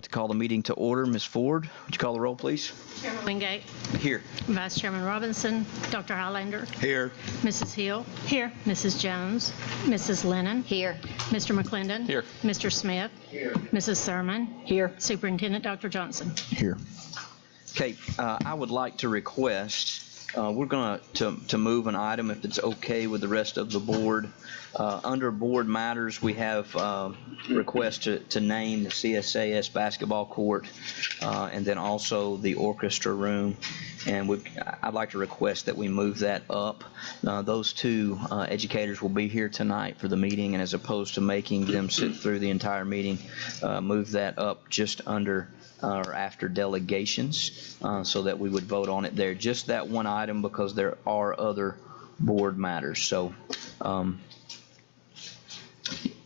like to call the meeting to order. Ms. Ford, would you call the roll, please? Chairman Wingate, Here. Vice Chairman Robinson, Dr. Highlander, Here. Mrs. Hill, here, Mrs. Jones, Mrs. Lennon, Here. Mr. McClendon, Here. Mr. Smith, here, Mrs. Sermon, here, Superintendent Dr. Johnson. Here. Okay, I would like to request, we're going to move an item if it's okay with the rest of the board. Under board matters, we have request to name the CSAS basketball court and then also the orchestra room. And I'd like to request that we move that up. Those two educators will be here tonight for the meeting, and as opposed to making them sit through the entire meeting, move that up just under or after delegations so that we would vote on it there. Just that one item because there are other board matters. So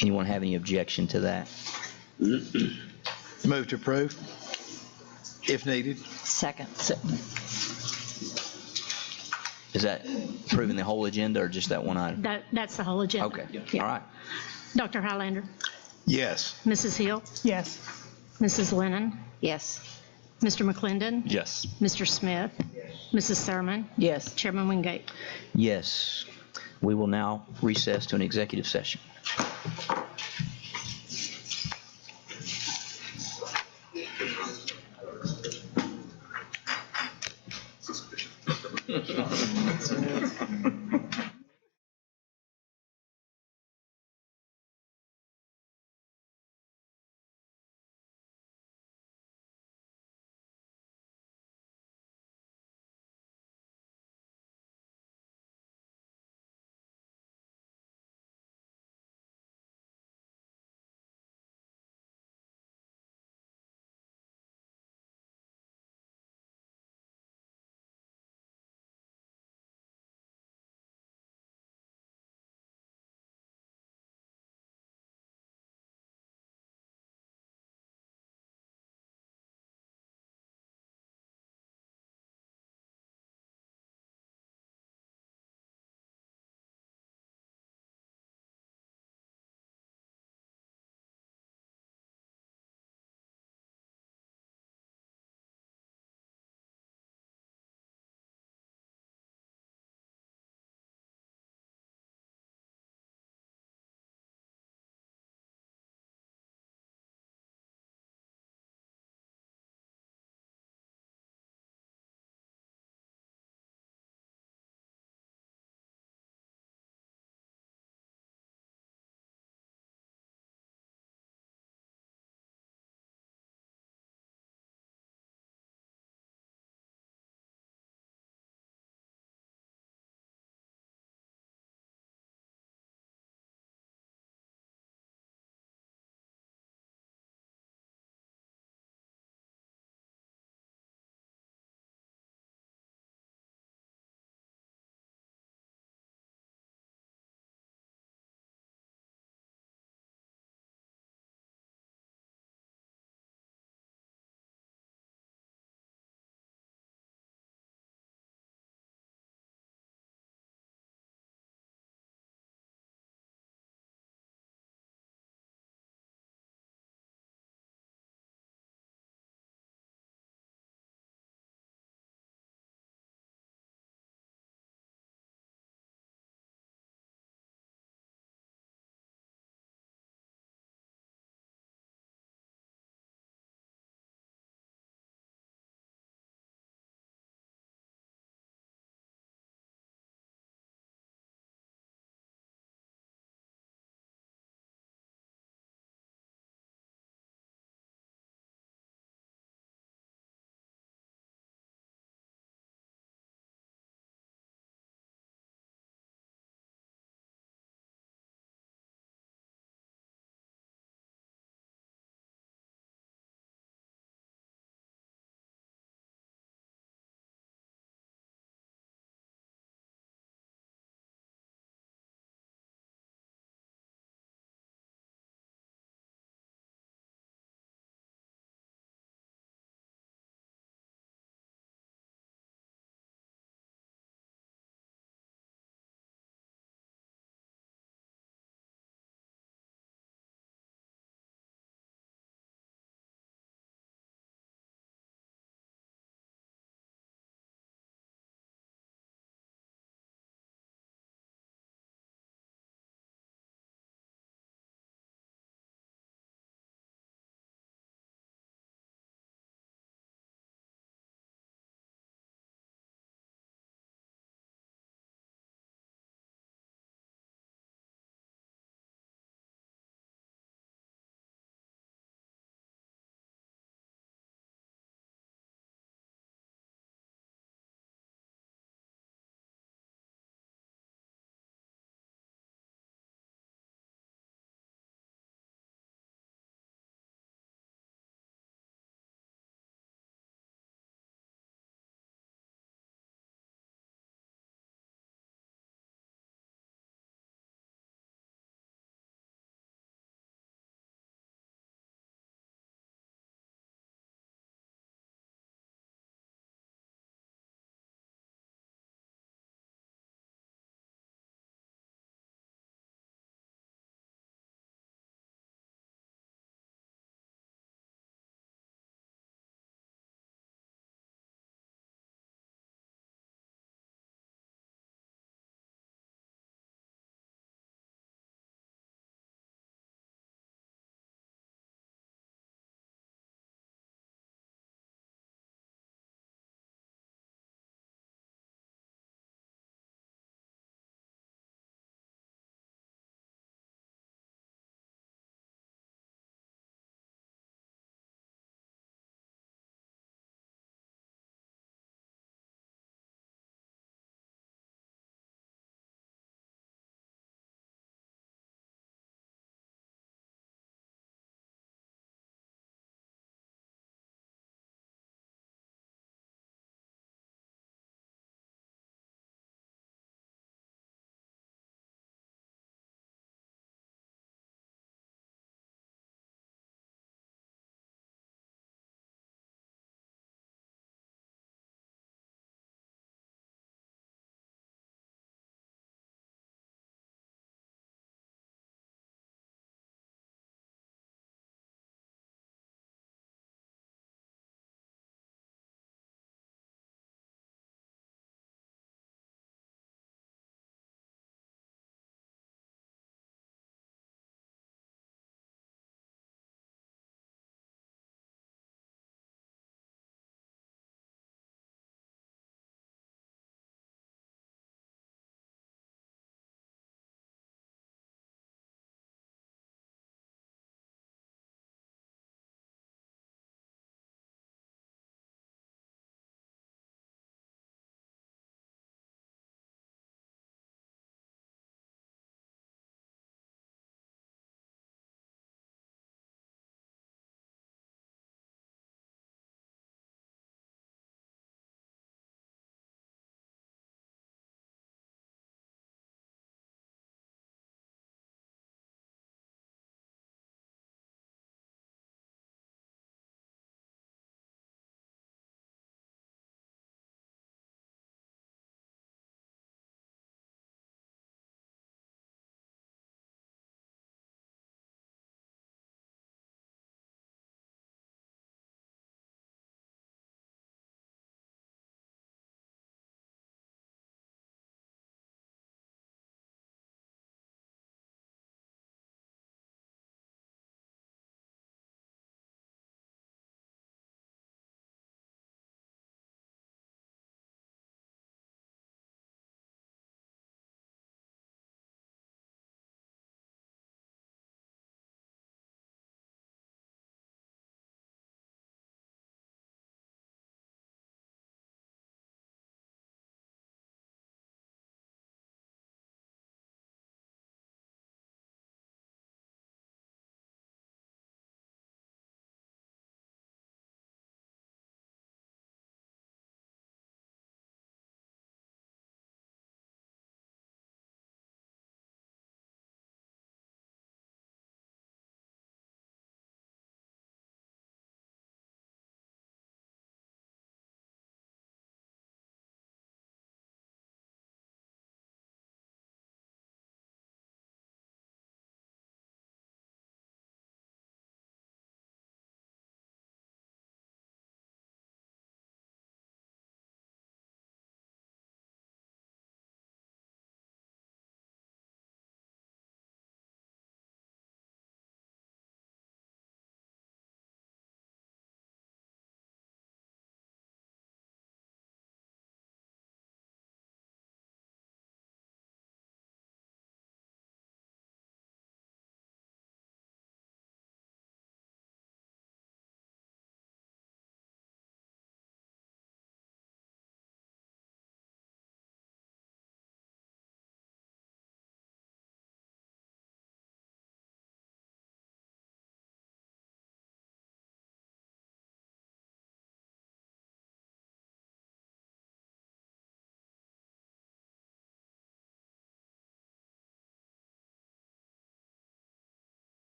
anyone have any objection to that? Move to approve, if needed. Second. Is that approving the whole agenda or just that one item? That's the whole agenda. Okay, Yeah. all right. Dr. Highlander, Yes. Mrs. Hill, Yes. Mrs. Lennon, Yes. Mr. McClendon, Yes. Mr. Smith, Mrs. Sermon, Yes. Chairman Wingate. Yes. We will now recess to an executive session.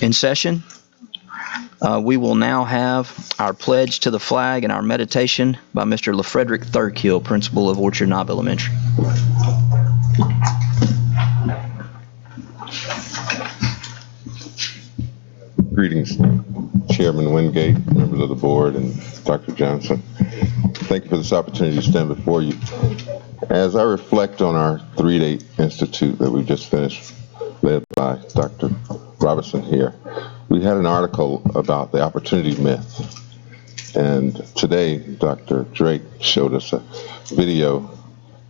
in session. We will now have our pledge to the flag and our meditation by Mr. LaFrederick Thurkill, principal of Orchard Knob Elementary. Greetings, Chairman Wingate, members of the board, and Dr. Johnson. Thank you for this opportunity to stand before you. As I reflect on our 3-day institute that we've just finished, led by Dr. Robertson here, we had an article about the opportunity myth. And today, Dr. Drake showed us a video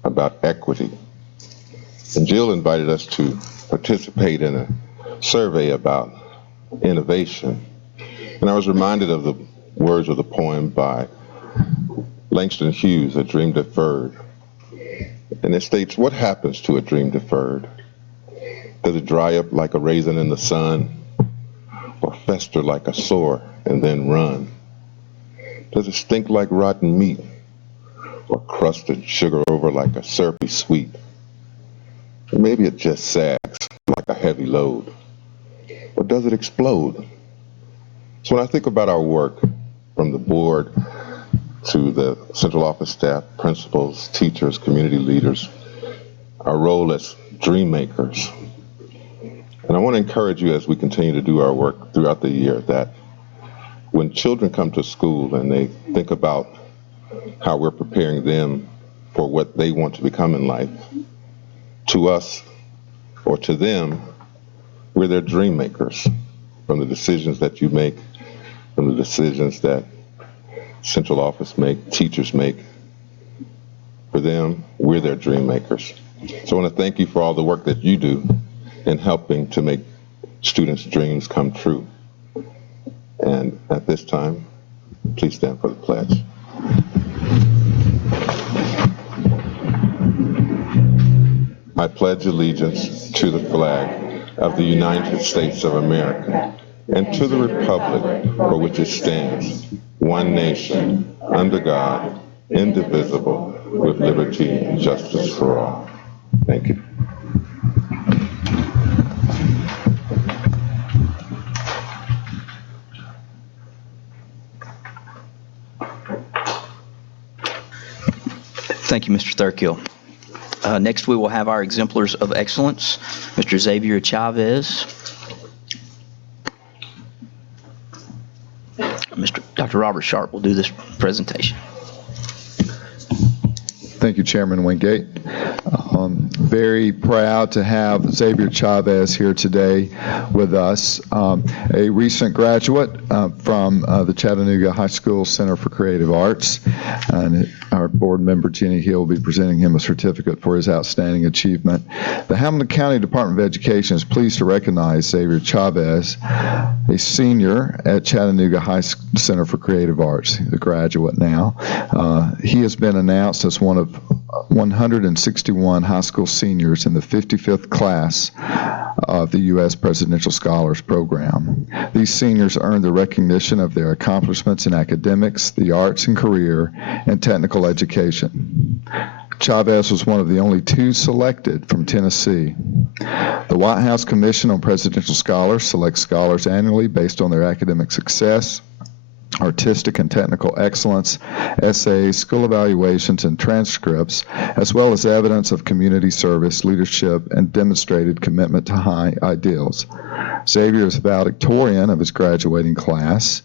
about equity. And Jill invited us to participate in a survey about innovation. And I was reminded of the words of the poem by Langston Hughes, A Dream Deferred. And it states, what happens to a dream deferred? Does it dry up like a raisin in the sun, or fester like a sore and then run? Does it stink like rotten meat, or crust and sugar over like a syrupy sweet? Or maybe it just sags like a heavy load. Or does it explode? So when I think about our work, from the board to the central office staff, principals, teachers, community leaders, our role as dream makers. And I want to encourage you as we continue to do our work throughout the year that when children come to school and they think about how we're preparing them for what they want to become in life, to us or to them, we're their dream makers. From the decisions that you make, from the decisions that central office make, teachers make, for them, we're their dream makers. So I want to thank you for all the work that you do in helping to make students' dreams come true. And at this time, please stand for the pledge. I pledge allegiance to the flag of the United States of America and to the republic for which it stands, one nation, under God, indivisible, with liberty and justice for all. Thank you. Thank you, Mr. Thurkill. Next, we will have our exemplars of excellence. Mr. Xavier Chavez. Dr. Robert Sharp will do this presentation. Thank you, Chairman Wingate. Very proud to have Xavier Chavez here today with us, a recent graduate from the Chattanooga High School Center for Creative Arts. And our board member, Jenny Hill, will be presenting him a certificate for his outstanding achievement. The Hamilton County Department of Education is pleased to recognize Xavier Chavez, a senior at Chattanooga High Center for Creative Arts, a graduate now. He has been announced as one of 161 high school seniors in the 55th class of the U.S. Presidential Scholars Program. These seniors earned the recognition of their accomplishments in academics, the arts and career, and technical education. Chavez was one of the only 2 selected from Tennessee. The White House Commission on Presidential Scholars selects scholars annually based on their academic success, artistic and technical excellence, essays, school evaluations, and transcripts, as well as evidence of community service, leadership, and demonstrated commitment to high ideals. Xavier is a valedictorian of his graduating class.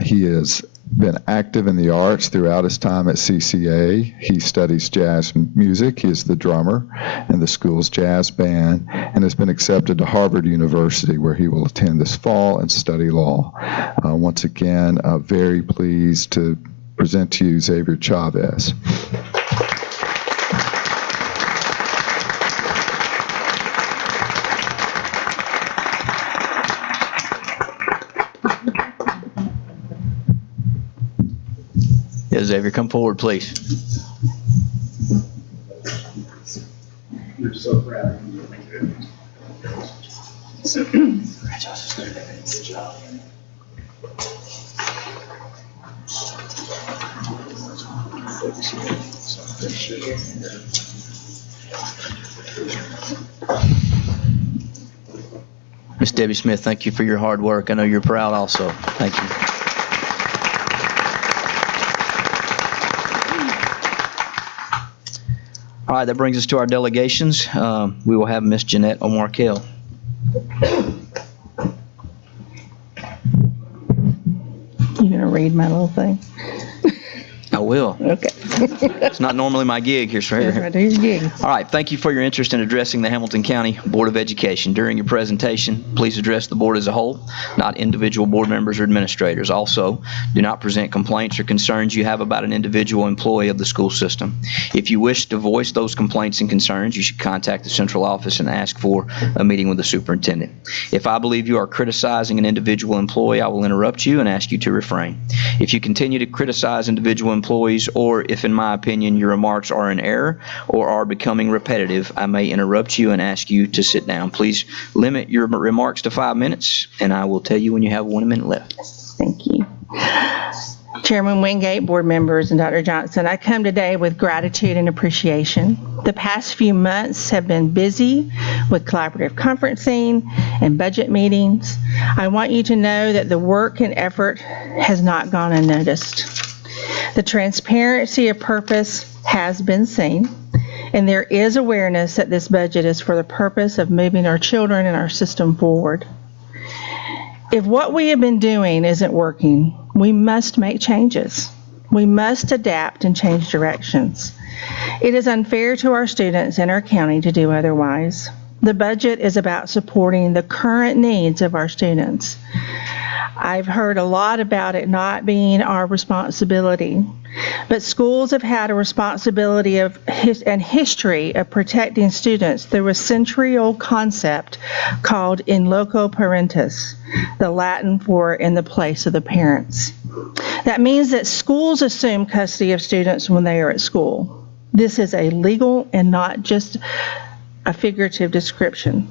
He has been active in the arts throughout his time at CCA. He studies jazz music. He is the drummer in the school's jazz band and has been accepted to Harvard University, where he will attend this fall and study law. Once again, very pleased to present to you Xavier Chavez. Yeah, Xavier, come forward, please. We're so proud of you. Good job. Ms. Debbie Smith, thank you for your hard work. I know you're proud also. Thank you. All right, that brings us to our delegations. We will have Ms. Jeanette O'Markell. You gonna read my little thing? I will. Okay. It's not normally my gig here, sir. That's right, here's your gig. All right, thank you for your interest in addressing the Hamilton County Board of Education. During your presentation, please address the board as a whole, not individual board members or administrators. Also, do not present complaints or concerns you have about an individual employee of the school system. If you wish to voice those complaints and concerns, you should contact the central office and ask for a meeting with the superintendent. If I believe you are criticizing an individual employee, I will interrupt you and ask you to refrain. If you continue to criticize individual employees, or if, in my opinion, your remarks are in error or are becoming repetitive, I may interrupt you and ask you to sit down. Please limit your remarks to 5 minutes, and I will tell you when you have 1 minute left. Thank you. Chairman Wingate, board members, and Dr. Johnson, I come today with gratitude and appreciation. The past few months have been busy with collaborative conferencing and budget meetings. I want you to know that the work and effort has not gone unnoticed. The transparency of purpose has been seen, and there is awareness that this budget is for the purpose of moving our children and our system forward. If what we have been doing isn't working, we must make changes. We must adapt and change directions. It is unfair to our students and our county to do otherwise. The budget is about supporting the current needs of our students. I've heard a lot about it not being our responsibility, but schools have had a responsibility and history of protecting students through a century-old concept called in loco parentis, the Latin for in the place of the parents. That means that schools assume custody of students when they are at school. This is a legal and not just a figurative description.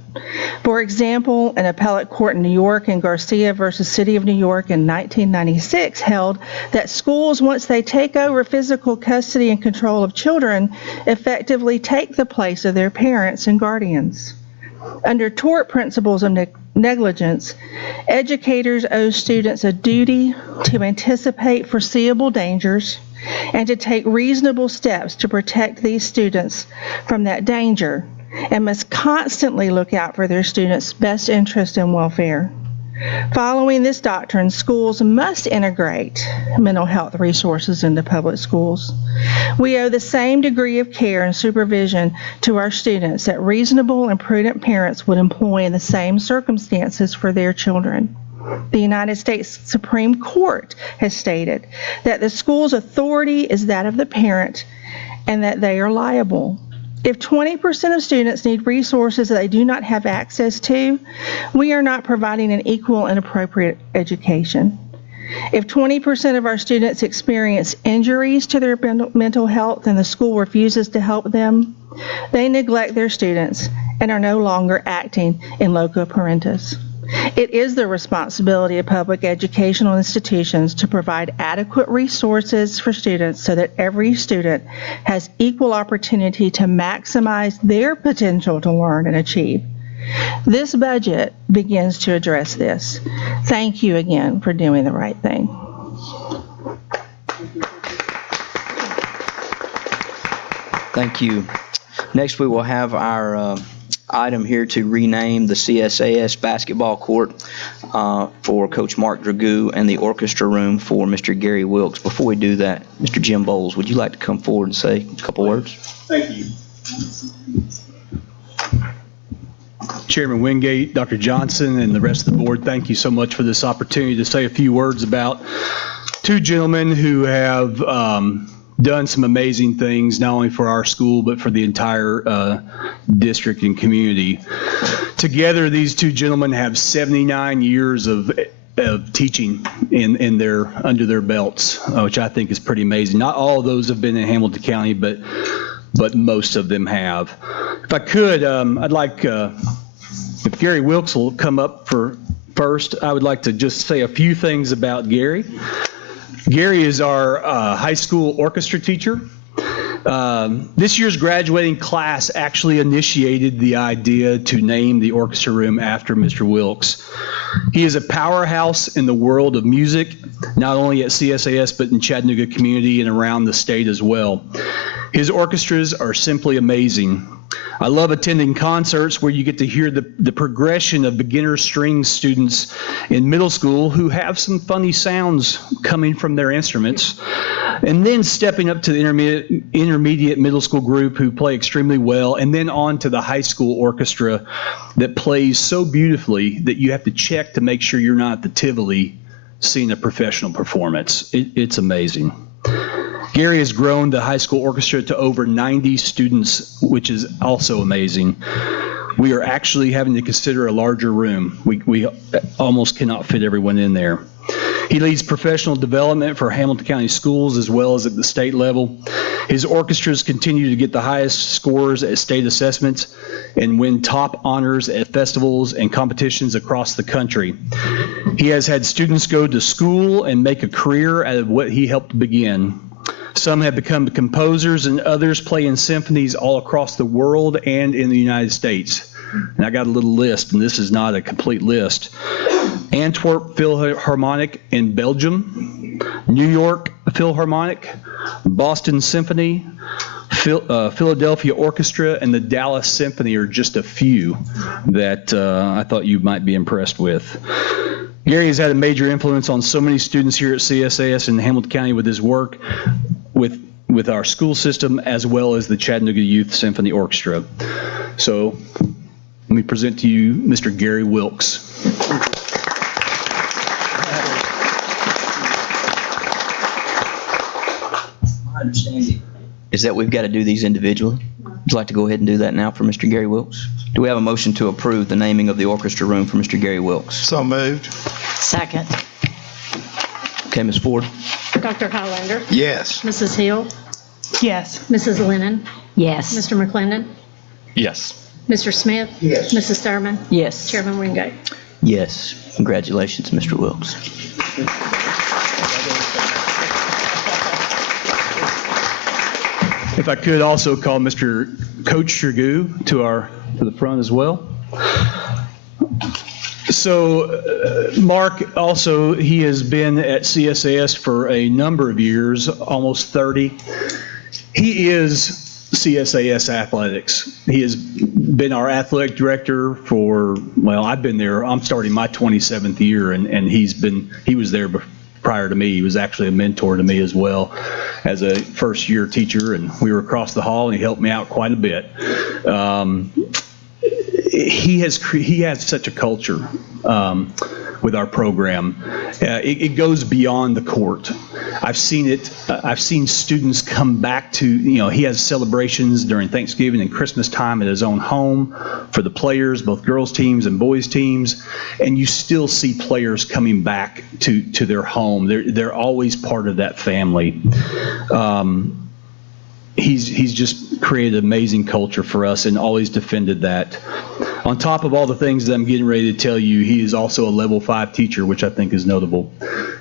For example, an appellate court in New York in Garcia versus City of New York in 1996 held that schools, once they take over physical custody and control of children, effectively take the place of their parents and guardians. Under tort principles of negligence, educators owe students a duty to anticipate foreseeable dangers and to take reasonable steps to protect these students from that danger, and must constantly look out for their students' best interest and welfare. Following this doctrine, schools must integrate mental health resources into public schools. We owe the same degree of care and supervision to our students that reasonable and prudent parents would employ in the same circumstances for their children. The United States Supreme Court has stated that the school's authority is that of the parent and that they are liable. If 20% of students need resources that they do not have access to, we are not providing an equal and appropriate education. If 20% of our students experience injuries to their mental health and the school refuses to help them, they neglect their students and are no longer acting in loco parentis. It is the responsibility of public educational institutions to provide adequate resources for students so that every student has equal opportunity to maximize their potential to learn and achieve. This budget begins to address this. Thank you again for doing the right thing. Thank you. Next, we will have our item here to rename the CSAS basketball court for Coach Mark Dragoo and the orchestra room for Mr. Gary Wilkes. Before we do that, Mr. Jim Bowles, would you like to come forward and say a couple words? Thank you. Chairman Wingate, Dr. Johnson, and the rest of the board, thank you so much for this opportunity to say a few words about two gentlemen who have done some amazing things, not only for our school, but for the entire district and community. Together, these two gentlemen have 79 years of teaching under their belts, which I think is pretty amazing. Not all of those have been in Hamilton County, but most of them have. If I could, I'd like, if Gary Wilkes will come up first, I would like to just say a few things about Gary. Gary is our high school orchestra teacher. This year's graduating class actually initiated the idea to name the orchestra room after Mr. Wilkes. He is a powerhouse in the world of music, not only at CSAS, but in Chattanooga community and around the state as well. His orchestras are simply amazing. I love attending concerts where you get to hear the progression of beginner string students in middle school who have some funny sounds coming from their instruments, and then stepping up to the intermediate middle school group who play extremely well, and then on to the high school orchestra that plays so beautifully that you have to check to make sure you're not at the Tivoli seeing a professional performance. It's amazing. Gary has grown the high school orchestra to over 90 students, which is also amazing. We are actually having to consider a larger room. We almost cannot fit everyone in there. He leads professional development for Hamilton County Schools as well as at the state level. His orchestras continue to get the highest scores at state assessments and win top honors at festivals and competitions across the country. He has had students go to school and make a career out of what he helped begin. Some have become composers and others play in symphonies all across the world and in the United States. And I got a little list, and this is not a complete list. Antwerp Philharmonic in Belgium, New York Philharmonic, Boston Symphony, Philadelphia Orchestra, and the Dallas Symphony are just a few that I thought you might be impressed with. Gary has had a major influence on so many students here at CSAS and Hamilton County with his work with our school system as well as the Chattanooga Youth Symphony Orchestra. So let me present to you Mr. Gary Wilkes. My understanding is that we've got to do these individually. Would you like to go ahead and do that now for Mr. Gary Wilkes? Do we have a motion to approve the naming of the orchestra room for Mr. Gary Wilkes? So moved. Second. Okay, Ms. Ford? Dr. Highlander. Yes. Mrs. Hill. Yes. Mrs. Lennon. Yes. Mr. McClendon. Yes. Mr. Smith. Yes. Mrs. Thurman. Yes. Chairman Wingate. Yes. Congratulations, Mr. Wilkes. If I could also call Mr. Coach Tragoo to the front as well. So Mark also, he has been at CSAS for a number of years, almost 30. He is CSAS Athletics. He has been our athletic director for, well, I've been there, I'm starting my 27th year, and he was there prior to me. He was actually a mentor to me as well as a first year teacher, and we were across the hall and he helped me out quite a bit. He has such a culture with our program. It goes beyond the court. I've seen it. I've seen students come back to, he has celebrations during Thanksgiving and Christmas time at his own home for the players, both girls teams and boys teams, and you still see players coming back to their home. They're always part of that family. He's just created an amazing culture for us and always defended that. On top of all the things that I'm getting ready to tell you, he is also a level 5 teacher, which I think is notable.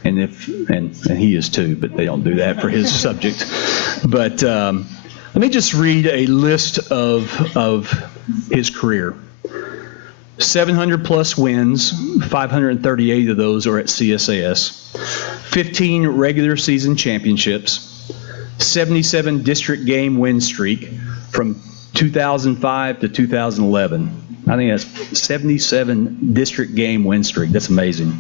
And he is too, but they don't do that for his subject. But let me just read a list of his career. 700 plus wins, 538 of those are at CSAS. 15 regular season championships. 77 district game win streak from 2005 to 2011. I think that's 77 district game win streak. That's amazing.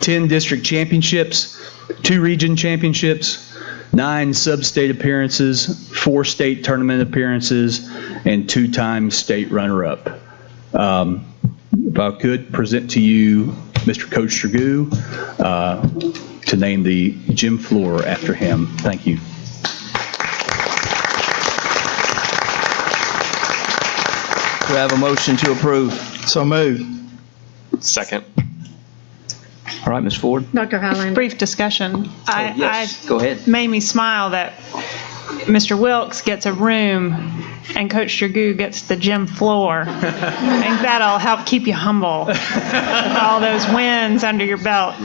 10 district championships, 2 region championships, 9 sub-state appearances, 4 state tournament appearances, and 2-time state runner-up. If I could present to you Mr. Coach Tragoo to name the gym floor after him. Thank you. Do I have a motion to approve? So moved. Second. All right, Ms. Ford? Dr. Highlander. Brief discussion. Yes, go ahead. Made me smile that Mr. Wilkes gets a room and Coach Tragoo gets the gym floor. I think that'll help keep you humble. All those wins under your belt.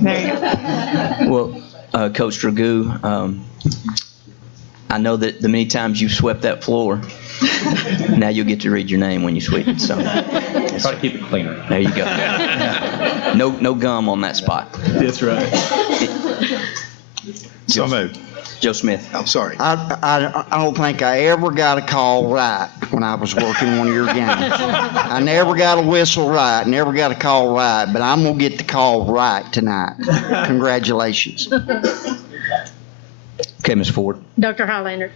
There you go. Well, Coach Tragoo, I know that the many times you've swept that floor, now you'll get to read your name when you sweep it, so. Try to keep it cleaner. There you go. No gum on that spot. That's right. So moved. Joe Smith. I'm sorry. I don't think I ever got a call right when I was working one of your games. I never got a whistle right, never got a call right, but I'm going to get the call right tonight. Congratulations. Okay, Ms. Ford. Dr. Highlander.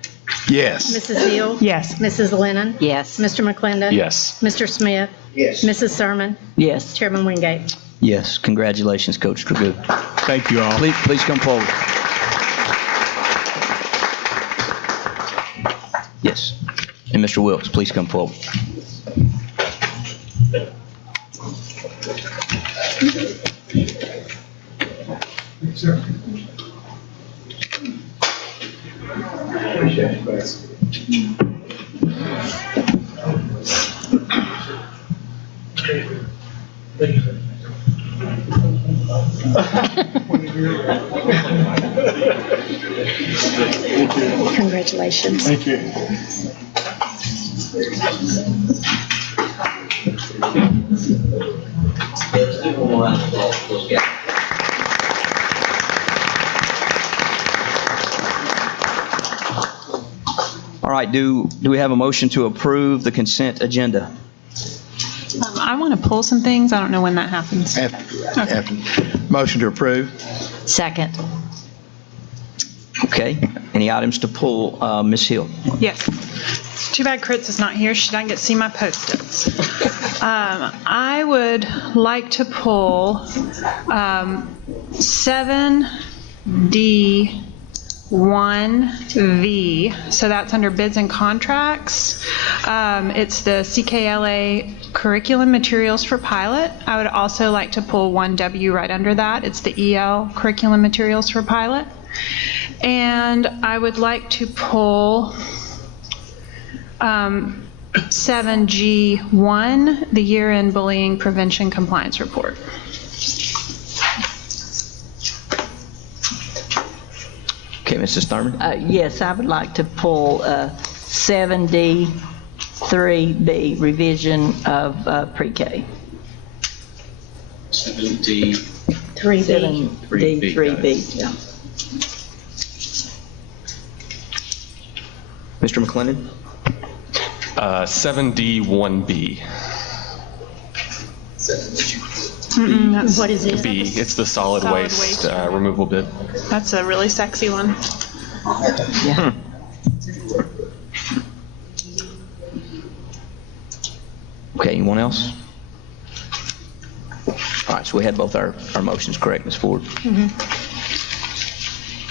Yes. Mrs. Hill. Yes. Mrs. Lennon. Yes. Mr. McClendon. Yes. Mr. Smith. Yes. Mrs. Sermon. Yes. Chairman Wingate. Yes, congratulations, Coach Dragoo. Thank you all. Please come forward. Yes. And Mr. Wilkes, please come forward. Congratulations. Thank you. All right, do we have a motion to approve the consent agenda? I want to pull some things. I don't know when that happens. Motion to approve. Second. Okay, any items to pull, Ms. Hill? Yes. Too bad Chris is not here. She doesn't get to see my Post-its. I would like to pull 7D1V. So that's under bids and contracts. It's the CKLA curriculum materials for pilot. I would also like to pull 1W right under that. It's the EL curriculum materials for pilot. And I would like to pull 7G1, the year-end bullying prevention compliance report. Okay, Mrs. Thurman? Yes, I would like to pull 7D3B, revision of pre-K. 7D. 7D3B, yeah. Mr. McClendon? 7D1B. What is it? B, it's the solid waste removal bid. That's a really sexy one. Yeah. Okay, anyone else? All right, so we had both our motions, correct, Ms. Ford?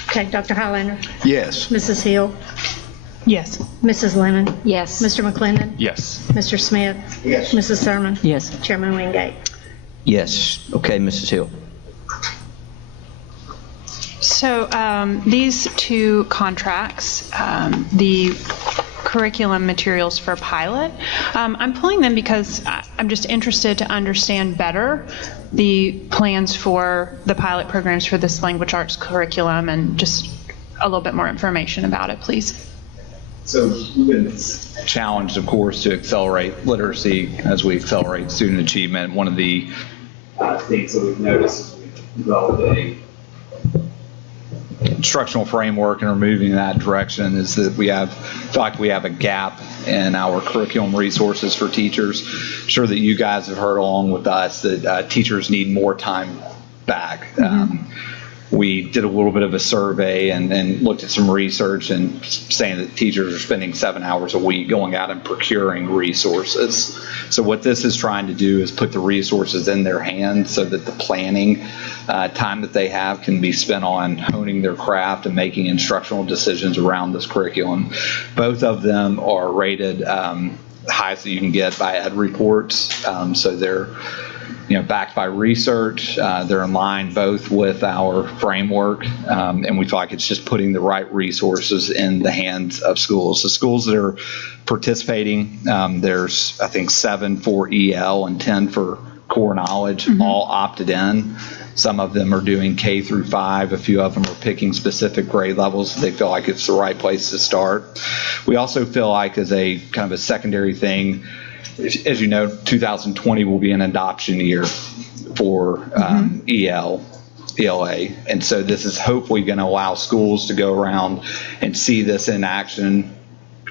Okay, Dr. Highlander. Yes. Mrs. Hill. Yes. Mrs. Lennon. Yes. Mr. McClendon. Yes. Mr. Smith. Yes. Mrs. Sermon. Yes. Chairman Wingate. Yes. Okay, Mrs. Hill. So these two contracts, the curriculum materials for pilot, I'm pulling them because I'm just interested to understand better the plans for the pilot programs for this language arts curriculum and just a little bit more information about it, please. So we've been challenged, of course, to accelerate literacy as we accelerate student achievement. One of the things that we've noticed is we've developed a instructional framework and are moving in that direction is that we feel like we have a gap in our curriculum resources for teachers. I'm sure that you guys have heard along with us that teachers need more time back. We did a little bit of a survey and looked at some research and saying that teachers are spending 7 hours a week going out and procuring resources. So what this is trying to do is put the resources in their hands so that the planning time that they have can be spent on honing their craft and making instructional decisions around this curriculum. Both of them are rated highest that you can get by Ed Reports. So they're backed by research. They're in line both with our framework, and we feel like it's just putting the right resources in the hands of schools. The schools that are participating, there's, I think, 7 for EL and 10 for core knowledge, all opted in. Some of them are doing K through 5. A few of them are picking specific grade levels. They feel like it's the right place to start. We also feel like, as a kind of a secondary thing, as you know, 2020 will be an adoption year for ELA. And so this is hopefully going to allow schools to go around and see this in action,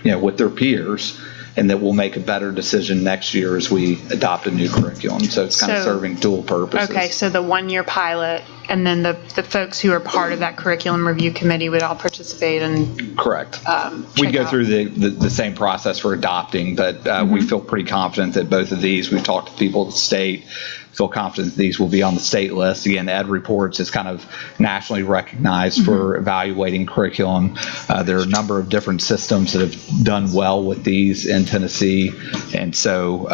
with their peers, and that we'll make a better decision next year as we adopt a new curriculum. So it's kind of serving dual purposes. Okay, so the 1-year pilot, and then the folks who are part of that curriculum review committee would all participate and. Correct. We'd go through the same process for adopting, but we feel pretty confident that both of these, we've talked to people at the state, feel confident that these will be on the state list. Again, Ed Reports is kind of nationally recognized for evaluating curriculum. There are a number of different systems that have done well with these in Tennessee, and so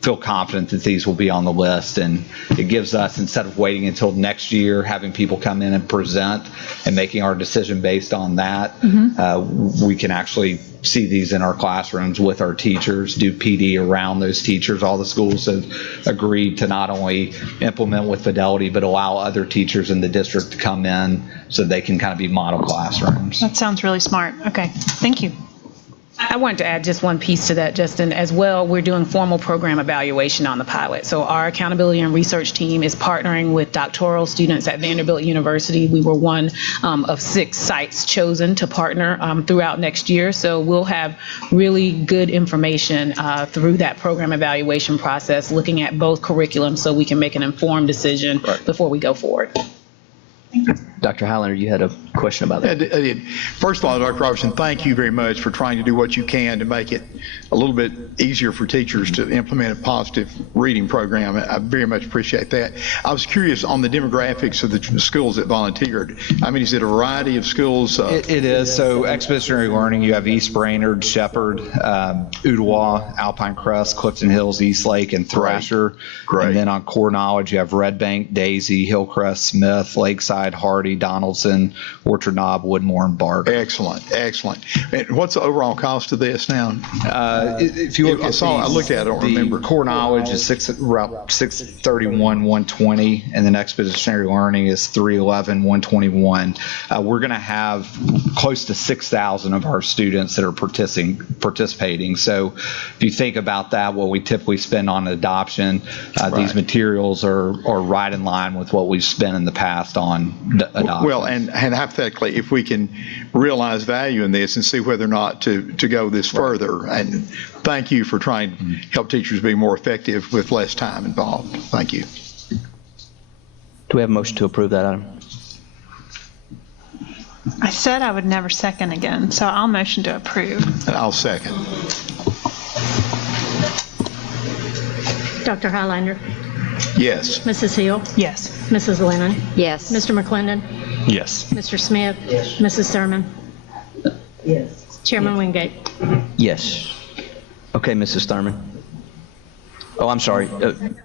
feel confident that these will be on the list. And it gives us, instead of waiting until next year, having people come in and present and making our decision based on that, we can actually see these in our classrooms with our teachers, do PD around those teachers. All the schools have agreed to not only implement with fidelity, but allow other teachers in the district to come in so they can kind of be model classrooms. That sounds really smart. Okay, thank you. I wanted to add just one piece to that, Justin. As well, we're doing formal program evaluation on the pilot. So our accountability and research team is partnering with doctoral students at Vanderbilt University. We were one of 6 sites chosen to partner throughout next year. So we'll have really good information through that program evaluation process, looking at both curriculums so we can make an informed decision before we go forward. Dr. Highlander, you had a question about that. I did. First of all, Dr. Robertson, thank you very much for trying to do what you can to make it a little bit easier for teachers to implement a positive reading program. I very much appreciate that. I was curious on the demographics of the schools that volunteered. I mean, is it a variety of schools? It is. So expeditionary learning, you have East Brainerd, Shepherd, Ooltewah, Alpine Crest, Clifton Hills, East Lake, and Thrasher. Great. And then on core knowledge, you have Red Bank, Daisy, Hillcrest, Smith, Lakeside, Hardy, Donaldson, Orchard Knob, Woodmore, and Barker. Excellent, excellent. And what's the overall cost of this now? If you look at I looked at it, I don't remember. Core knowledge is $631, $120, and then expeditionary learning is $311, $121. We're going to have close to 6,000 of our students that are participating. So if you think about that, what we typically spend on adoption, these materials are right in line with what we've spent in the past on adoption. Well, and hypothetically, if we can realize value in this and see whether or not to go this further, and thank you for trying to help teachers be more effective with less time involved. Thank you. Do we have a motion to approve that item? I said I would never second again, so I'll motion to approve. And I'll second. Dr. Highlander. Yes. Mrs. Hill. Yes. Mrs. Lennon. Yes. Mr. McClendon. Yes. Mr. Smith. Mrs. Sermon. Yes. Chairman Wingate. Yes. Okay, Mrs. Thurman. Oh, I'm sorry.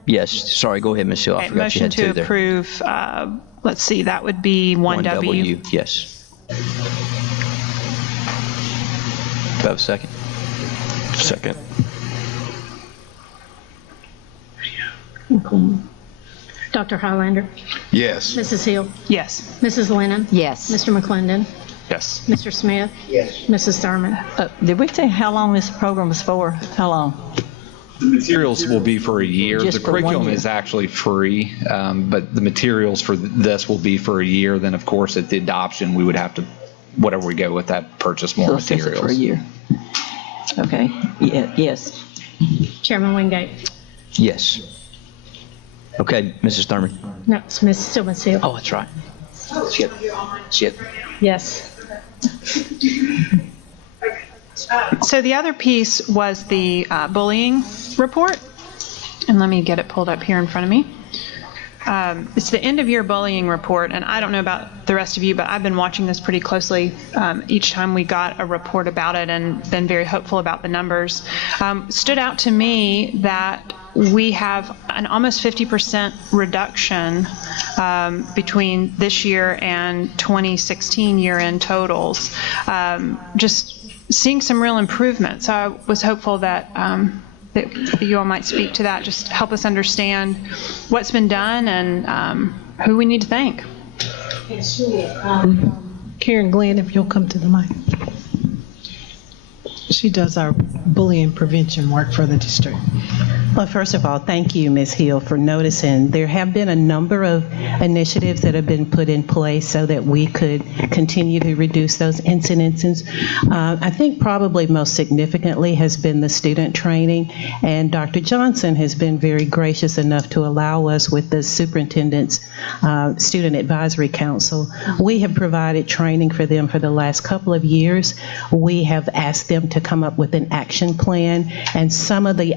Yes, sorry. Go ahead, Ms. Hill. I Okay, forgot you motion had 2 to there. approve, let's see, that would be 1W. Yes. Do I have a second? Second. Dr. Highlander. Yes. Mrs. Hill. Yes. Mrs. Lennon. Yes. Mr. McClendon. Yes. Mr. Smith. Yes. Mrs. Thurman. Did we say how long this program was for? How long? The materials will be for a year. Just The for 1 curriculum year. is actually free, but the materials for this will be for a year. Then, of course, at the adoption, we would have to, whatever we go with that, purchase more So it's just materials. for a year. Okay. Yeah. Yes. Chairman Wingate. Yes. Okay, Mrs. Thurman. No, it's still Ms. Hill. Oh, that's right. Shit. Yes. So the other piece was the bullying report, and let me get it pulled up here in front of me. It's the end of year bullying report, and I don't know about the rest of you, but I've been watching this pretty closely each time we got a report about it and been very hopeful about the numbers. Stood out to me that we have an almost 50% reduction between this year and 2016 year-end totals. Just seeing some real improvement. So I was hopeful that that you all might speak to that, just help us understand what's been done and who we need to thank. Karen Glenn, if you'll come to the mic. She does our bullying prevention work for the district. Well, first of all, thank you, Ms. Hill, for noticing. There have been a number of initiatives that have been put in place so that we could continue to reduce those incidences. I think probably most significantly has been the student training, and Dr. Johnson has been very gracious enough to allow us with the superintendent's Student Advisory Council. We have provided training for them for the last couple of years. We have asked them to come up with an action plan, and some of the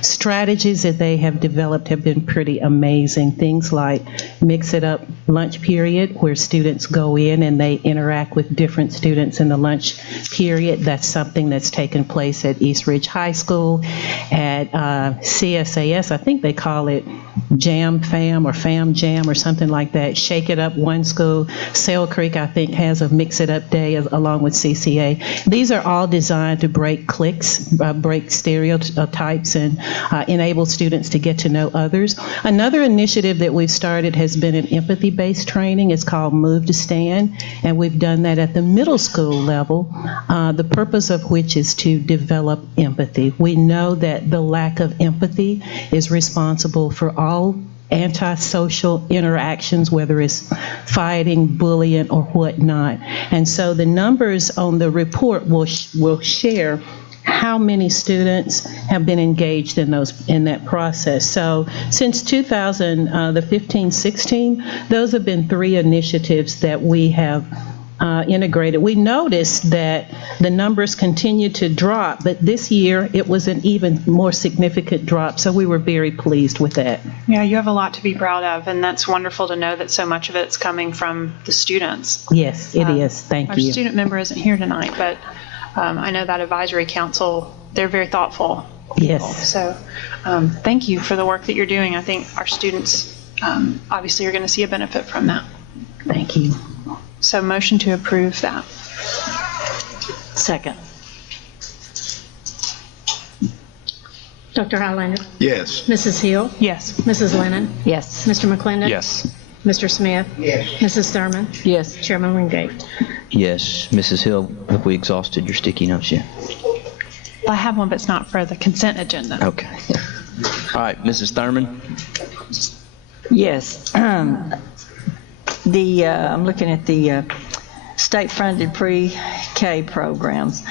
strategies that they have developed have been pretty amazing. Things like mix it up lunch period, where students go in and they interact with different students in the lunch period. That's something that's taken place at East Ridge High School. At CSAS, I think they call it Jam Fam or Fam Jam or something like that. Shake It Up, one school. Sail Creek, I think, has a Mix It Up day along with CCA. These are all designed to break cliques, break stereotypes, and enable students to get to know others. Another initiative that we've started has been an empathy-based training. It's called Move to Stand, and we've done that at the middle school level, the purpose of which is to develop empathy. We know that the lack of empathy is responsible for all antisocial interactions, whether it's fighting, bullying, or whatnot. And so the numbers on the report will share how many students have been engaged in that process. So since 2015-16, those have been 3 initiatives that we have integrated. We noticed that the numbers continued to drop, but this year it was an even more significant drop, so we were very pleased with that. Yeah, you have a lot to be proud of, and that's wonderful to know that so much of it's coming from the students. Yes, it is. Thank you. Our student member isn't here tonight, but I know that advisory council, they're very thoughtful people. Yes. So thank you for the work that you're doing. I think our students obviously are going to see a benefit from that. Thank you. So motion to approve that. Second. Dr. Highlander? Yes. Mrs. Hill? Yes. Mrs. Lennon? Yes. Mr. McClendon? Yes. Mr. Smith? Yes. Mrs. Thurman? Yes. Chairman Wingate? Yes. Mrs. Hill, have we exhausted your sticky notes yet? I have one, but it's not for the consent agenda. Okay. All right, Mrs. Thurman? Yes. I'm looking at the state-funded pre-K programs.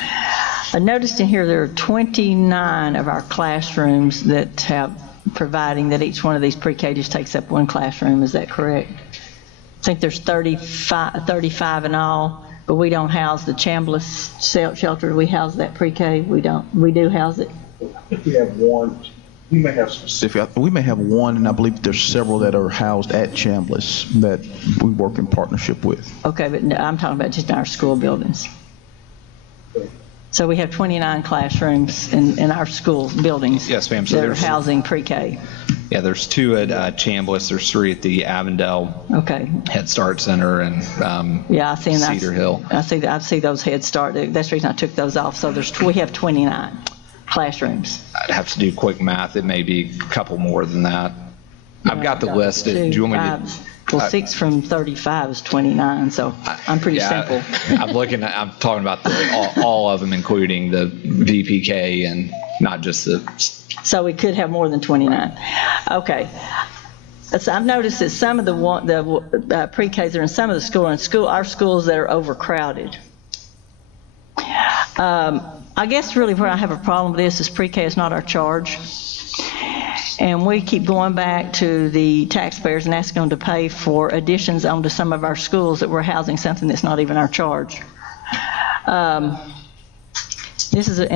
I noticed in here there are 29 of our classrooms that have providing that each one of these pre-K just takes up one classroom. Is that correct? I think there's 35 in all, but we don't house the Chambliss shelter. We house that pre-K. We don't. We do house it. If we have one, we may have specific. We may have one, and I believe there's several that are housed at Chambliss that we work in partnership with. Okay, but no, I'm talking about just in our school buildings. So we have 29 classrooms in our school buildings. Yes, ma'am. So that are there's housing pre-K. Yeah, there's 2 at Chambliss. There's 3 at the Avondale Head Start Center and yeah, I see Cedar Hill. I see those Head Start. That's the reason I took those off. So we have 29 classrooms. I'd have to do quick math. It may be a couple more than that. I've got the list. Do you want me to? Well, 6 from 35 is 29, so I'm pretty simple. I'm talking about all of them, including the VPK and not just the. So we could have more than 29. Okay. So I've noticed that some of the pre-Ks are in some of the our schools that are overcrowded. I guess really where I have a problem with this is pre-K is not our charge. And we keep going back to the taxpayers and asking them to pay for additions onto some of our schools that we're housing something that's not even our charge. And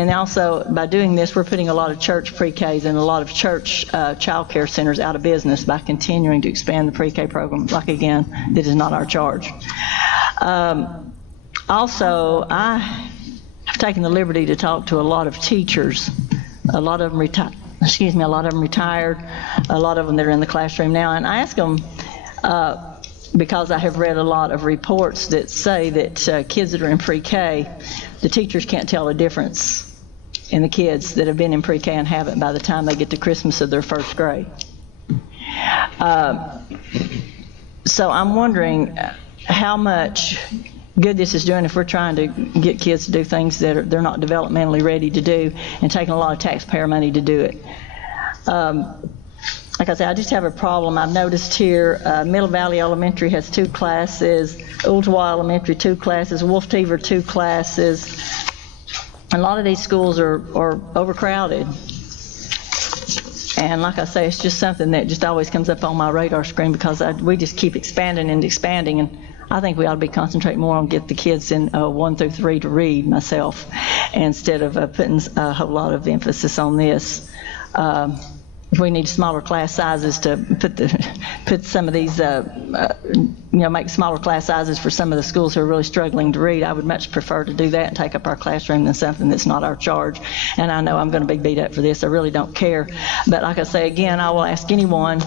also by doing this, we're putting a lot of church pre-Ks and a lot of church child care centers out of business by continuing to expand the pre-K program, like again, that is not our charge. Also, I have taken the liberty to talk to a lot of teachers. A lot of them retired. A lot of them retired, a lot of them that are in the classroom now, and I ask them, because I have read a lot of reports that say that kids that are in pre-K, the teachers can't tell the difference in the kids that have been in pre-K and haven't by the time they get to Christmas of their first grade. So I'm wondering how much good this is doing if we're trying to get kids to do things that they're not developmentally ready to do and taking a lot of taxpayer money to do it. Like I said, I just have a problem. I've noticed here Middle Valley Elementary has 2 classes, Ooltewah Elementary 2 classes, Wolf Teaver 2 classes. A lot of these schools are overcrowded. And like I say, it's just something that just always comes up on my radar screen because we just keep expanding and expanding. And I think we ought to be concentrating more on get the kids in 1 through 3 to read myself instead of putting a whole lot of emphasis on this. We need smaller class sizes to put some of these, make smaller class sizes for some of the schools who are really struggling to read. I would much prefer to do that and take up our classroom than something that's not our charge. And I know I'm going to be beat up for this. I really don't care. But like I say, again, I will ask anyone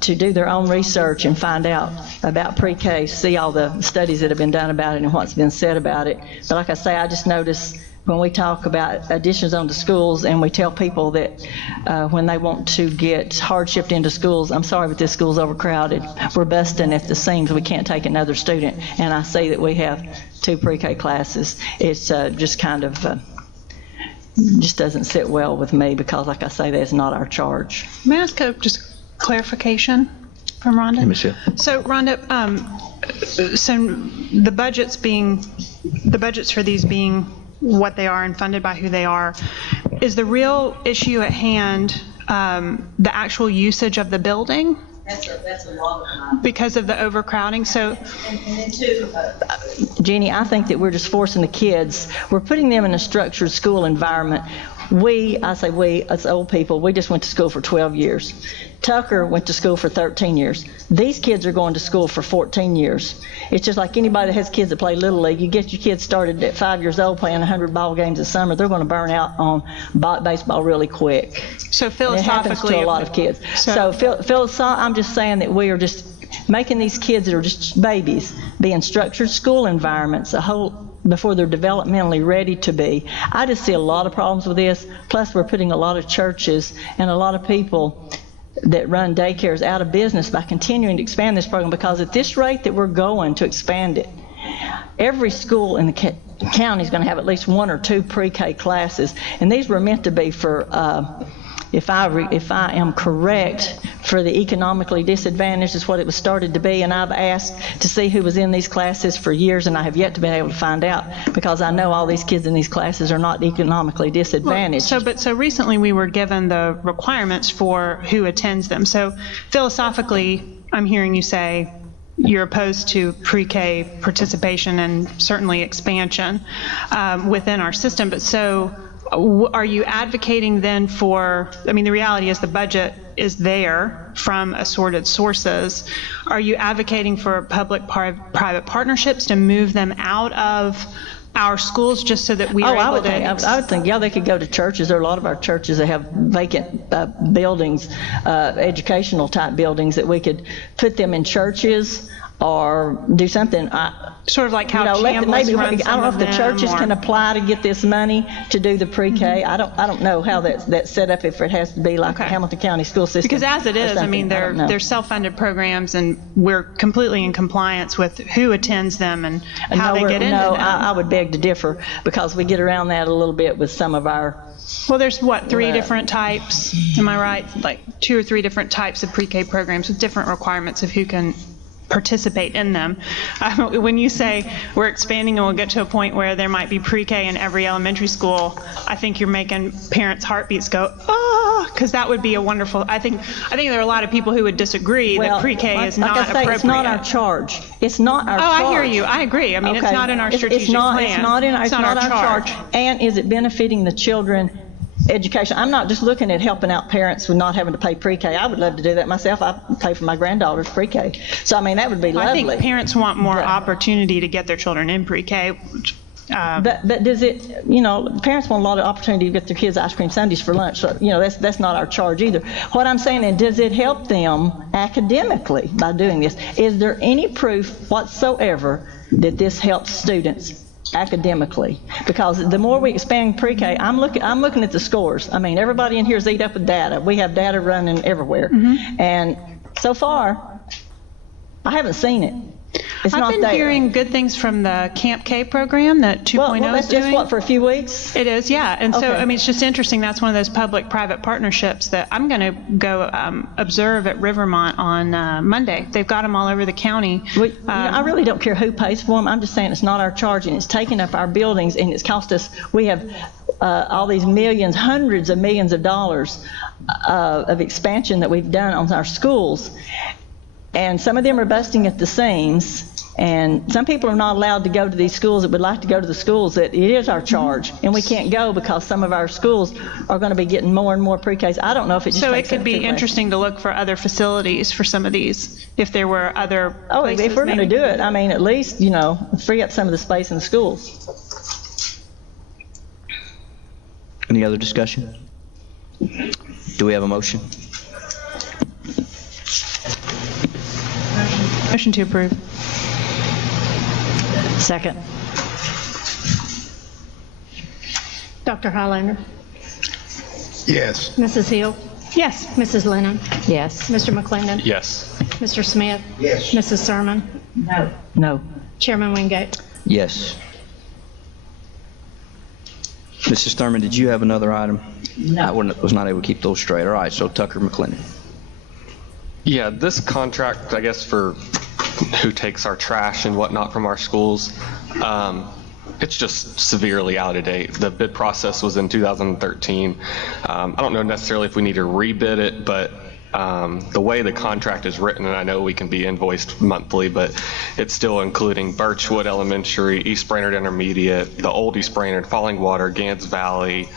to do their own research and find out about pre-K, see all the studies that have been done about it and what's been said about it. But like I say, I just noticed when we talk about additions onto schools and we tell people that when they want to get hardship into schools, I'm sorry, but this school's overcrowded. We're busting at the seams. We can't take another student. And I say that we have 2 pre-K classes. It's just kind of, just doesn't sit well with me because, like I say, that's not our charge. May I ask just clarification from Rhonda? Hey, Michelle. So Rhonda, so the budgets for these being what they are and funded by who they are, is the real issue at hand the actual usage of the building? That's a lot of time. Because of the overcrowding? So, and then too, Jeannie, I think that we're just forcing the kids, we're putting them in a structured school environment. I say we, us old people, we just went to school for 12 years. Tucker went to school for 13 years. These kids are going to school for 14 years. It's just like anybody that has kids that play Little League. You get your kids started at 5 years old playing 100 ball games a summer, they're going to burn out on baseball really quick. So philosophically, it happens to a lot of kids. So I'm just saying that we are just making these kids that are just babies be in structured school environments before they're developmentally ready to be. I just see a lot of problems with this. Plus, we're putting a lot of churches and a lot of people that run daycares out of business by continuing to expand this program, because at this rate that we're going to expand it, every school in the county is going to have at least 1 or 2 pre-K classes, and these were meant to be for, if I am correct, for the economically disadvantaged is what it was started to be, and I've asked to see who was in these classes for years, and I have yet to be able to find out, because I know all these kids in these classes are not economically disadvantaged. So recently we were given the requirements for who attends them. So philosophically, I'm hearing you say you're opposed to pre-K participation and certainly expansion within our system, but so are you advocating then for, I mean, the reality is the budget is there from assorted sources. Are you advocating for public-private partnerships to move them out of our schools just so that we are able to... I would think, yeah, they could go to churches. There are a lot of our churches that have vacant buildings, educational type buildings, that we could put them in churches or do something. Sort of like how Chambliss runs. I don't know if the churches can apply to get this money to do the pre-K. Mm-hmm. I don't know how that's set up, if it has to be like the Hamilton County school system. Because as it is, I mean, they're self-funded programs, and we're completely in compliance with who attends them and how they get into them. I would beg to differ, because we get around that a little bit with some of our... Well, there's 3 different types, am I right? Like 2 or 3 different types of pre-K programs with different requirements of who can participate in them. When you say we're expanding and we'll get to a point where there might be pre-K in every elementary school, I think you're making parents' heartbeats go, because that would be a wonderful, I think there are a lot of people who would disagree that pre-K is not appropriate. It's not our charge. It's not our charge. I hear you. I agree. I mean, it's not in our strategic plan. It's not our charge. And is it benefiting the children? Education. I'm not just looking at helping out parents with not having to pay pre-K. I would love to do that myself. I pay for my granddaughter's pre-K. So, I mean, that would be lovely. I think parents want more opportunity to get their children in pre-K. But does it, parents want a lot of opportunity to get their kids ice cream sundaes for lunch. So, that's not our charge either. What I'm saying is, does it help them academically by doing this? Is there any proof whatsoever that this helps students academically, because the more we expand pre-K, I'm looking at the scores. I mean, everybody in here is eat up with data. We have data running everywhere. And so far, I haven't seen it. It's I've not been there. hearing good things from the Camp K program that 2.0 Well, is that's doing. what, for a few weeks? It is, yeah. And so, Okay. I mean, it's just interesting. That's one of those public-private partnerships that I'm going to go observe at Rivermont on Monday. They've got them all over the county. I really don't care who pays for them. I'm just saying it's not our charge, and it's taking up our buildings, and it's cost us, we have all these millions, hundreds of millions of dollars of expansion that we've done on our schools. And some of them are busting at the seams. And some people are not allowed to go to these schools that would like to go to the schools that it is our charge. And we can't go because some of our schools are going to be getting more and more pre-Ks. I don't know if it just So it makes could sense be to interesting to look for other facilities for some of these, if there were other Oh, places if we're going to maybe. do it, I mean, at least, free up some of the space in the schools. Any other discussion? Do we have a motion? Motion to approve. Second. Dr. Highlander? Yes. Mrs. Hill? Yes. Mrs. Lennon? Yes. Mr. McClendon? Yes. Mr. Smith? Yes. Mrs. Sermon? No. Chairman Wingate? Yes. Mrs. Thurman, did you have another item? No. I was not able to keep those straight. All right, so Tucker McClendon. Yeah, this contract, I guess, for who takes our trash and whatnot from our schools, it's just severely out of date. The bid process was in 2013. I don't know necessarily if we need to rebid it, but the way the contract is written, and I know we can be invoiced monthly, but it's still including Birchwood Elementary, East Brainerd Intermediate, the old East Brainerd, Falling Water, Gants Valley,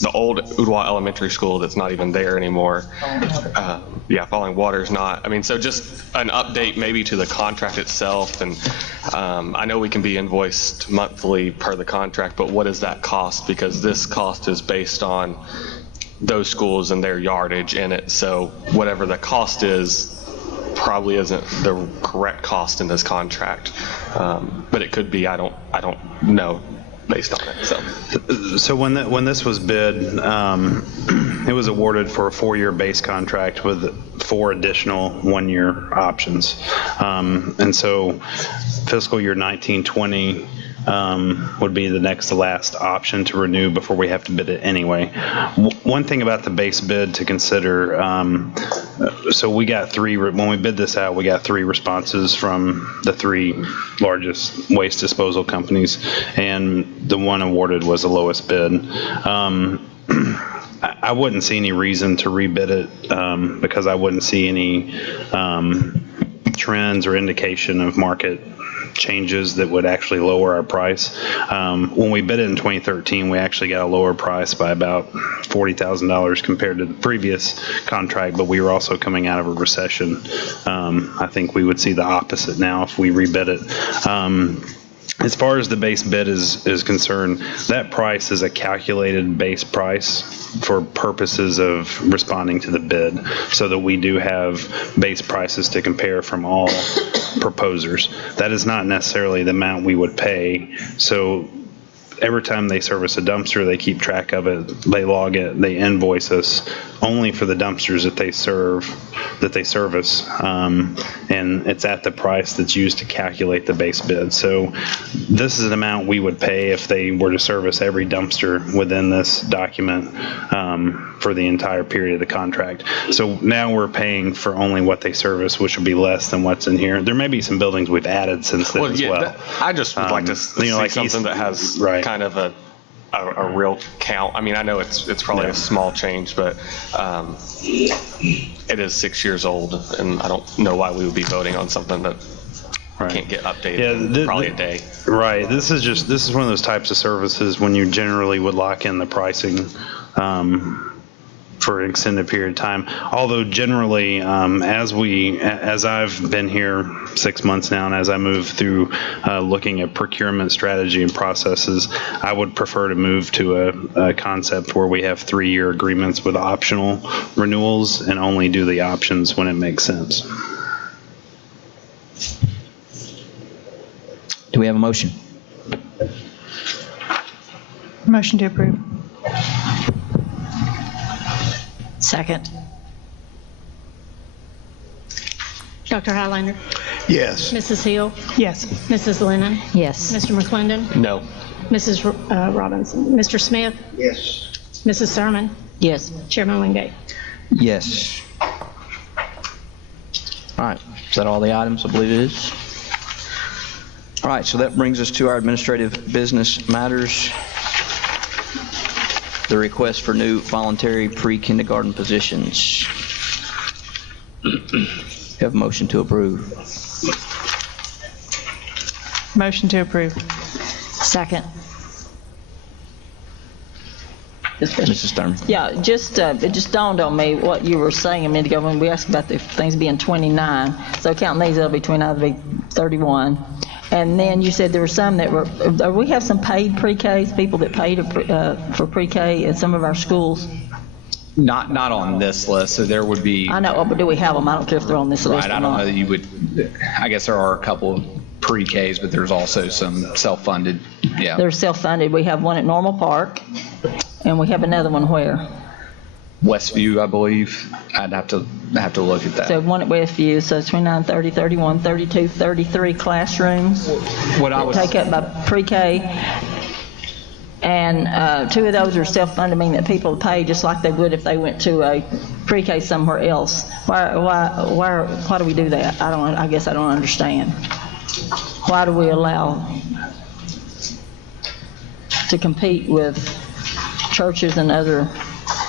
the old Ooltewah Elementary School that's not even there anymore. Falling Water's not. I mean, so just an update maybe to the contract itself. And I know we can be invoiced monthly per the contract, but what does that cost? Because this cost is based on those schools and their yardage in it. So whatever the cost is probably isn't the correct cost in this contract. But it could be, I don't know based on it. So when this was bid, it was awarded for a 4-year base contract with 4 additional 1-year options. And so fiscal year 1920 would be the next to last option to renew before we have to bid it anyway. One thing about the base bid to consider, so we got 3, when we bid this out, we got 3 responses from the 3 largest waste disposal companies, and the one awarded was the lowest bid. I wouldn't see any reason to rebid it because I wouldn't see any trends or indication of market changes that would actually lower our price. When we bid it in 2013, we actually got a lower price by about $40,000 compared to the previous contract, but we were also coming out of a recession. I think we would see the opposite now if we rebid it. As far as the base bid is concerned, that price is a calculated base price for purposes of responding to the bid, so that we do have base prices to compare from all proposers. That is not necessarily the amount we would pay. So every time they service a dumpster, they keep track of it, they log it, they invoice us only for the dumpsters that they service, and it's at the price that's used to calculate the base bid. So this is an amount we would pay if they were to service every dumpster within this document for the entire period of the contract. So now we're paying for only what they service, which would be less than what's in here. There may be some buildings we've added since then as well. I just would like to see like something that has kind of a real count. I mean, I know it's probably a small change, but it is 6 years old, and I don't know why we would be voting on something that can't get updated in probably a day. Right. This is one of those types of services when you generally would lock in the pricing for an extended period of time. Although generally, as I've been here 6 months now, and as I move through looking at procurement strategy and processes, I would prefer to move to a concept where we have 3-year agreements with optional renewals and only do the options when it makes sense. Do we have a motion? Motion to approve. Second. Dr. Highlander? Yes. Mrs. Hill? Yes. Mrs. Lennon? Yes. Mr. McClendon? No. Mrs. Robinson? Mr. Smith? Yes. Mrs. Sermon? Yes. Chairman Wingate? Yes. All right, is that all the items? I believe it is. All right, so that brings us to our administrative business matters. The request for new voluntary pre-kindergarten positions. Have a motion to approve. Motion to approve. Second. Mrs. Thurman. Yeah, it just dawned on me what you were saying a minute ago when we asked about the things being 29. So counting these, it'll be 31. And then you said there were some that were, we have some paid pre-Ks, people that paid for pre-K at some of our schools? Not on this list, so there would be. I know, but do we have them? I don't care if they're on this list Right, or I don't not. know that you would, I guess there are a couple of pre-Ks, but there's also some self-funded, yeah. They're self-funded. We have one at Normal Park, and we have another one where? Westview, I believe. I'd have to look at that. So one at Westview, so it's 29, 30, 31, 32, 33 classrooms. What I was. Take up by pre-K. And 2 of those are self-funded, meaning that people pay just like they would if they went to a pre-K somewhere else. Why do we do that? I guess I don't understand. Why do we allow to compete with churches and other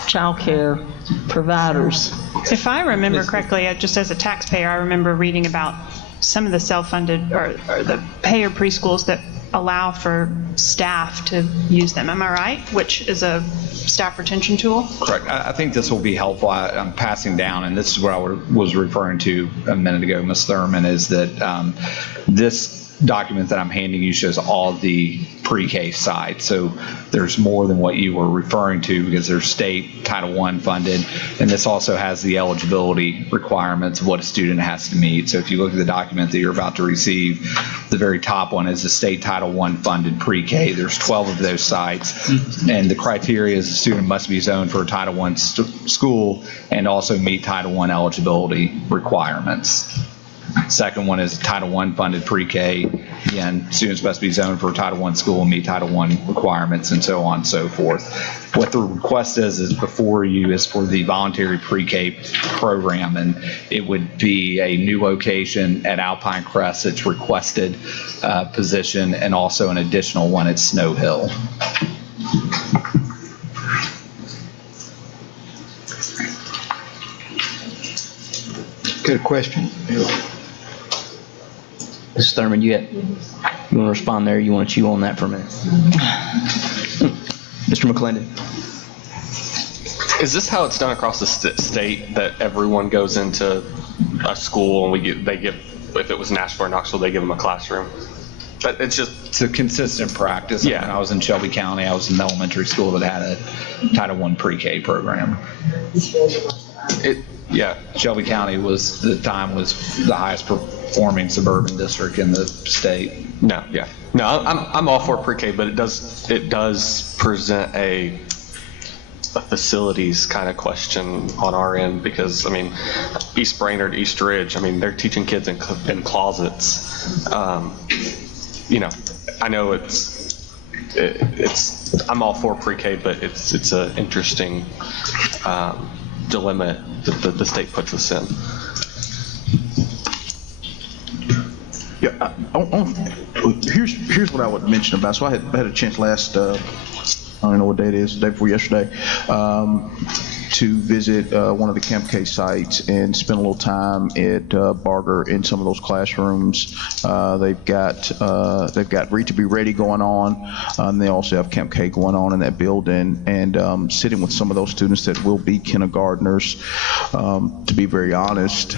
child care providers? If I remember correctly, just as a taxpayer, I remember reading about some of the self-funded or the payer preschools that allow for staff to use them. Am I right? Which is a staff retention tool? Correct. I think this will be helpful. I'm passing down, and this is what I was referring to a minute ago, Ms. Thurman, is that this document that I'm handing you shows all the pre-K side. So there's more than what you were referring to because there's state Title I funded, and this also has the eligibility requirements of what a student has to meet. So if you look at the document that you're about to receive, the very top one is the state Title I funded pre-K. There's 12 of those sites, and the criteria is the student must be zoned for a Title I school and also meet Title I eligibility requirements. Second one is Title I funded pre-K. Again, students must be zoned for a Title I school and meet Title I requirements and so on and so forth. What the request is before you is for the voluntary pre-K program, and it would be a new location at Alpine Crest. It's requested position, and also an additional one at Snow Hill. Good question. Mrs. Thurman, you want to respond there? You want to chew on that for a minute? Mr. McClendon. Is this how it's done across the state, that everyone goes into a school and they give, if it was Nashville or Knoxville, they give them a classroom? But it's a consistent practice. Yeah. When I was in Shelby County, I was in an elementary school that had a Title I pre-K program. Yeah. Shelby County was the highest performing suburban district in the state. No, yeah. No, I'm all for pre-K, but it does present a facilities kind of question on our end, because I mean, East Brainerd, East Ridge, I mean, they're teaching kids in closets. You know, I know I'm all for pre-K, but it's an interesting dilemma that the state puts us in. Yeah, here's what I would mention about. So I had a chance last, I don't know what day it is, the day before yesterday, to visit one of the Camp K sites and spend a little time at Barger in some of those classrooms. They've got Read to Be Ready going on, and they also have Camp K going on in that building, and sitting with some of those students that will be kindergartners. To be very honest,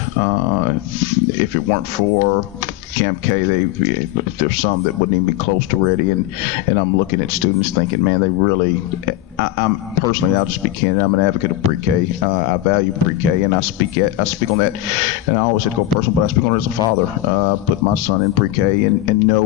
if it weren't for Camp K, there's some that wouldn't even be close to ready, and I'm looking at students thinking, man, they really, I'm personally, I'll just speak candid, I'm an advocate of pre-K. I value pre-K, and I speak on that, and I always have to go personal, but I speak on it as a father. Put my son in pre-K and know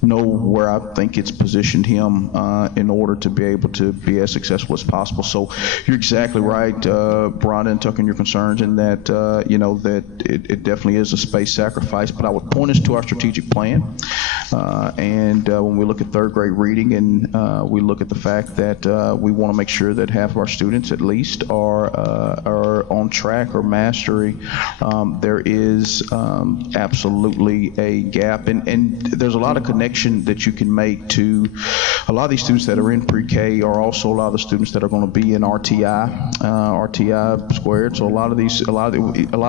where I think it's positioned him in order to be able to be as successful as possible. So you're exactly right, Rhonda and Tucker, in your concerns, and that that it definitely is a space sacrifice. But I would point us to our strategic plan, and when we look at third grade reading, and we look at the fact that we want to make sure that half of our students at least are on track or mastery, there is absolutely a gap, and there's a lot of connection that you can make to a lot of these students that are in pre-K are also a lot of the students that are going to be in RTI squared. So a lot of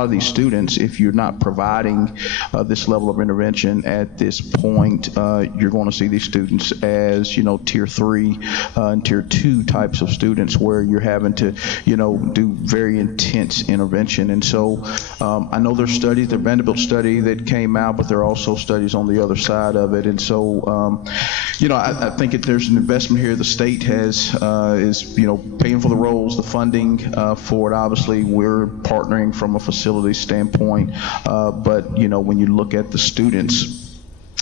these students, if you're not providing this level of intervention at this point, you're going to see these students as tier 3 and tier 2 types of students where you're having to do very intense intervention. And so I know there's studies, the Vanderbilt study that came out, but there are also studies on the other side of it. And so I think there's an investment here. The state is paying for the roles, the funding for it. Obviously, we're partnering from a facility standpoint, but when you look at the students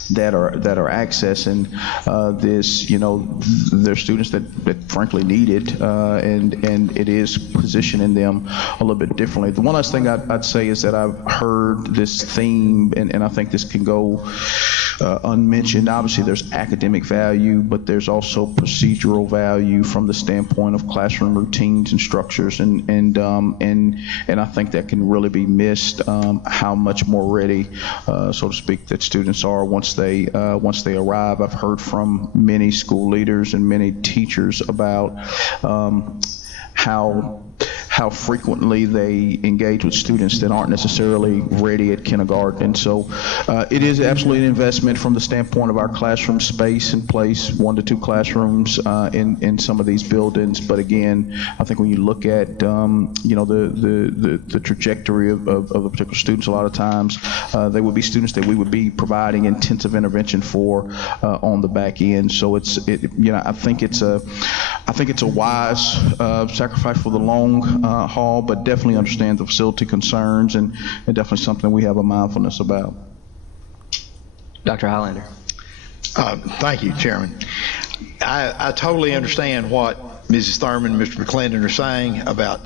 that are accessing this, they're students that frankly need it, and it is positioning them a little bit differently. The one last thing I'd say is that I've heard this theme, and I think this can go unmentioned. Obviously, there's academic value, but there's also procedural value from the standpoint of classroom routines and structures, and I think that can really be missed. How much more ready, so to speak, that students are once they arrive. I've heard from many school leaders and many teachers about how frequently they engage with students that aren't necessarily ready at kindergarten. And so it is absolutely an investment from the standpoint of our classroom space in place, 1 to 2 classrooms in some of these buildings. But again, I think when you look at the trajectory of the particular students, a lot of times they would be students that we would be providing intensive intervention for on the back end. So I think it's a wise sacrifice for the long haul, but definitely understand the facility concerns, and definitely something we have a mindfulness about. Dr. Highlander. Thank you, Chairman. I totally understand what Mrs. Thurman and Mr. McClendon are saying about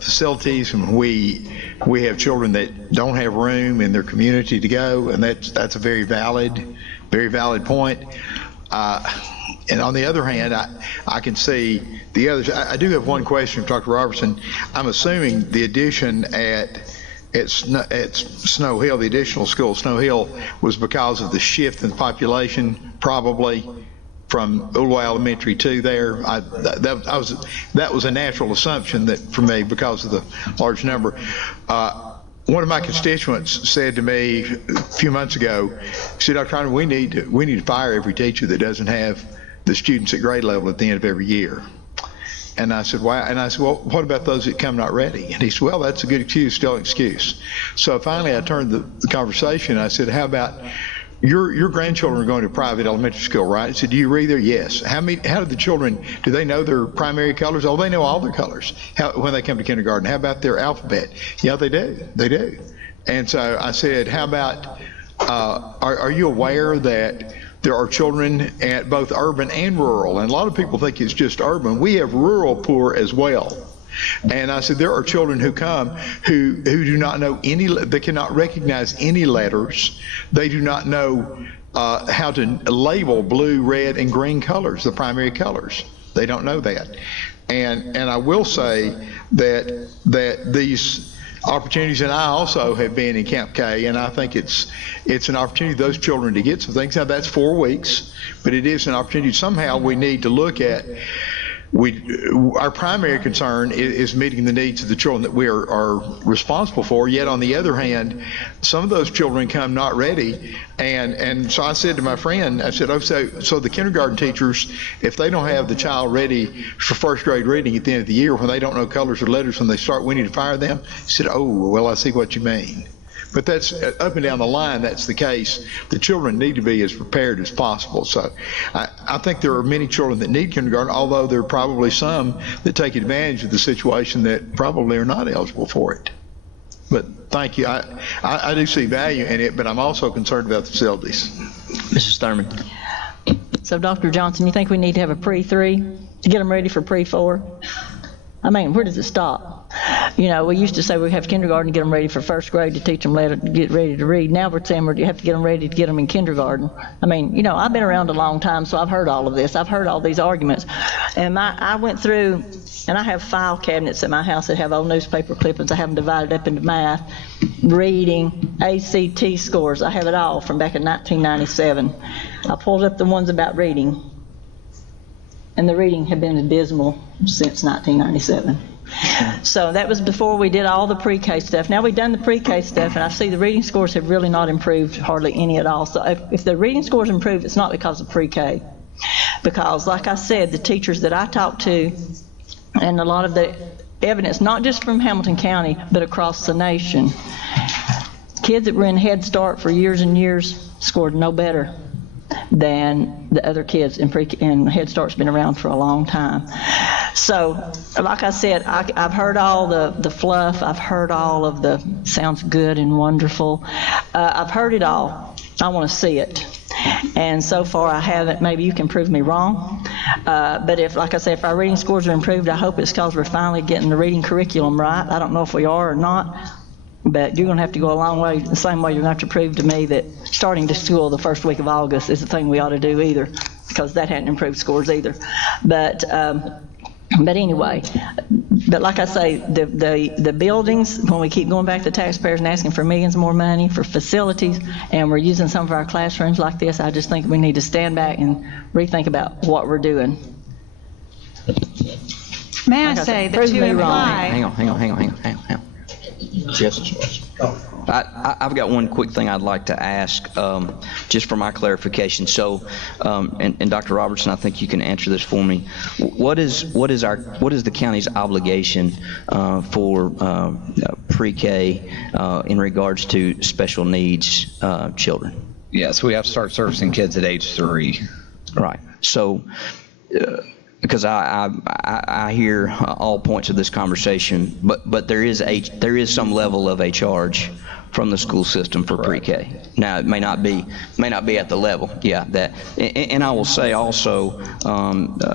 facilities, and we have children that don't have room in their community to go, and that's a very valid point. And on the other hand, I can see the others. I do have one question for Dr. Robertson. I'm assuming the addition at Snow Hill, the additional school, Snow Hill, was because of the shift in population, probably from Ullway Elementary to there. That was a natural assumption that for me because of the large number. One of my constituents said to me a few months ago, he said, Dr. Hunter, we need to fire every teacher that doesn't have the students at grade level at the end of every year. And I said, why? And I said, well, what about those that come not ready? And he said, well, that's a good excuse, still an excuse. So finally I turned the conversation. I said, how about your grandchildren are going to private elementary school, right? I said, do you read there? Yes. How do the children, do they know their primary colors? Oh, they know all their colors when they come to kindergarten. How about their alphabet? Yeah, they do. They do. And so I said, how about, are you aware that there are children at both urban and rural? And a lot of people think it's just urban. We have rural poor as well. And I said, there are children who come who do not know they cannot recognize any letters. They do not know how to label blue, red, and green colors, the primary colors. They don't know that. And I will say that these opportunities, and I also have been in Camp K, and I think it's an opportunity for those children to get some things. Now that's 4 weeks, but it is an opportunity. Somehow we need to look at, our primary concern is meeting the needs of the children that we are responsible for, yet on the other hand, some of those children come not ready, and so I said to my friend, I said, oh, so the kindergarten teachers, if they don't have the child ready for first grade reading at the end of the year, when they don't know colors or letters when they start, we need to fire them? He said, oh, well, I see what you mean. But that's, up and down the line, that's the case. The children need to be as prepared as possible. So I think there are many children that need kindergarten, although there are probably some that take advantage of the situation that probably are not eligible for it. But thank you. I do see value in it, but I'm also concerned about the facilities. Mrs. Thurman. So Dr. Johnson, you think we need to have a pre-3 to get them ready for pre-4? I mean, where does it stop? You know, we used to say we have kindergarten to get them ready for first grade to teach them to get ready to read. Now we're saying you have to get them ready to get them in kindergarten. I mean, you know, I've been around a long time, so I've heard all of this. I've heard all these arguments. And I went through, and I have file cabinets at my house that have old newspaper clippings. I have them divided up into math, reading, ACT scores. I have it all from back in 1997. I pulled up the ones about reading, and the reading had been abysmal since 1997. So that was before we did all the pre-K stuff. Now we've done the pre-K stuff, and I see the reading scores have really not improved hardly any at all. So if the reading scores improve, it's not because of pre-K. Because, like I said, the teachers that I talked to, and a lot of the evidence, not just from Hamilton County, but across the nation, kids that were in Head Start for years and years scored no better than the other kids in Head Start's been around for a long time. So, like I said, I've heard all the fluff. I've heard all of the sounds good and wonderful. I've heard it all. I want to see it. And so far I haven't. Maybe you can prove me wrong. But if, like I say, if our reading scores are improved, I hope it's because we're finally getting the reading curriculum right. I don't know if we are or not. But you're going to have to go a long way, the same way you're going to have to prove to me that starting to school the first week of August is the thing we ought to do either, because that hadn't improved scores either. But anyway, but like I say, the buildings, when we keep going back to taxpayers and asking for millions more money for facilities, and we're using some of our classrooms like this, I just think we need to stand back and rethink about what we're doing. May I say that to imply... Hang on. Yes. I've got one quick thing I'd like to ask, just for my clarification. So, and Dr. Robertson, I think you can answer this for me. What is the county's obligation for pre-K in regards to special needs children? Yes, we have to start servicing kids at age 3. Right. So. Because I hear all points of this conversation, but there is some level of a charge from the school system for pre-K. Now, it may not be at the level, and I will say also,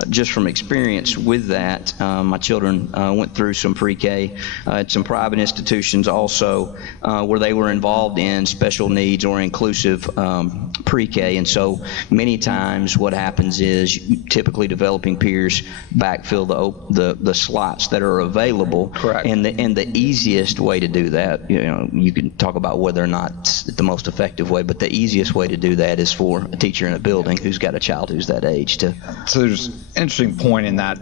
just from experience with that, my children went through some pre-K at some private institutions also, where they were involved in special needs or inclusive pre-K, and so many times what happens is typically developing peers backfill the slots that are available. Correct. And the easiest way to do that, you can talk about whether or not it's the most effective way, but the easiest way to do that is for a teacher in a building who's got a child who's that age to. So there's an interesting point in that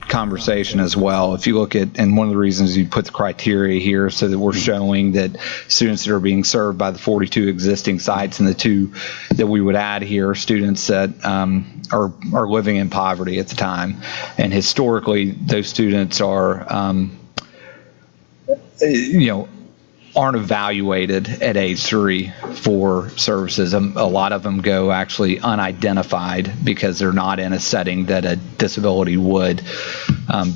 conversation as well. If you look at, and one of the reasons you put the criteria here so that we're showing that students that are being served by the 42 existing sites and the 2 that we would add here, students that are living in poverty at the time. And historically, those students are, aren't evaluated at age 3 for services. A lot of them go actually unidentified because they're not in a setting that a disability would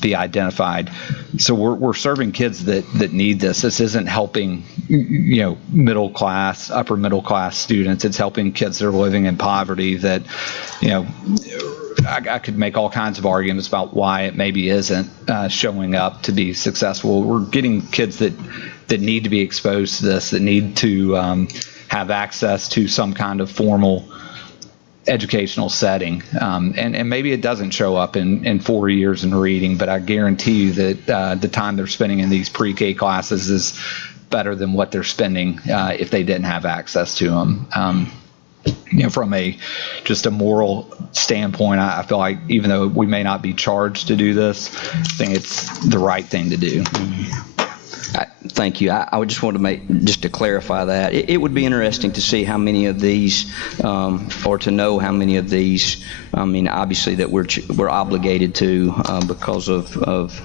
be identified. So we're serving kids that need this. This isn't helping, middle class, upper middle class students. It's helping kids that are living in poverty that, I could make all kinds of arguments about why it maybe isn't showing up to be successful. We're getting kids that need to be exposed to this, that need to have access to some kind of formal educational setting. And maybe it doesn't show up in 4 years in reading, but I guarantee you that the time they're spending in these pre-K classes is better than what they're spending if they didn't have access to them. From just a moral standpoint, I feel like even though we may not be charged to do this, I think it's the right thing to do. Thank you. I would just want to clarify that. It would be interesting to see how many of these, or to know how many of these, obviously that we're obligated to because of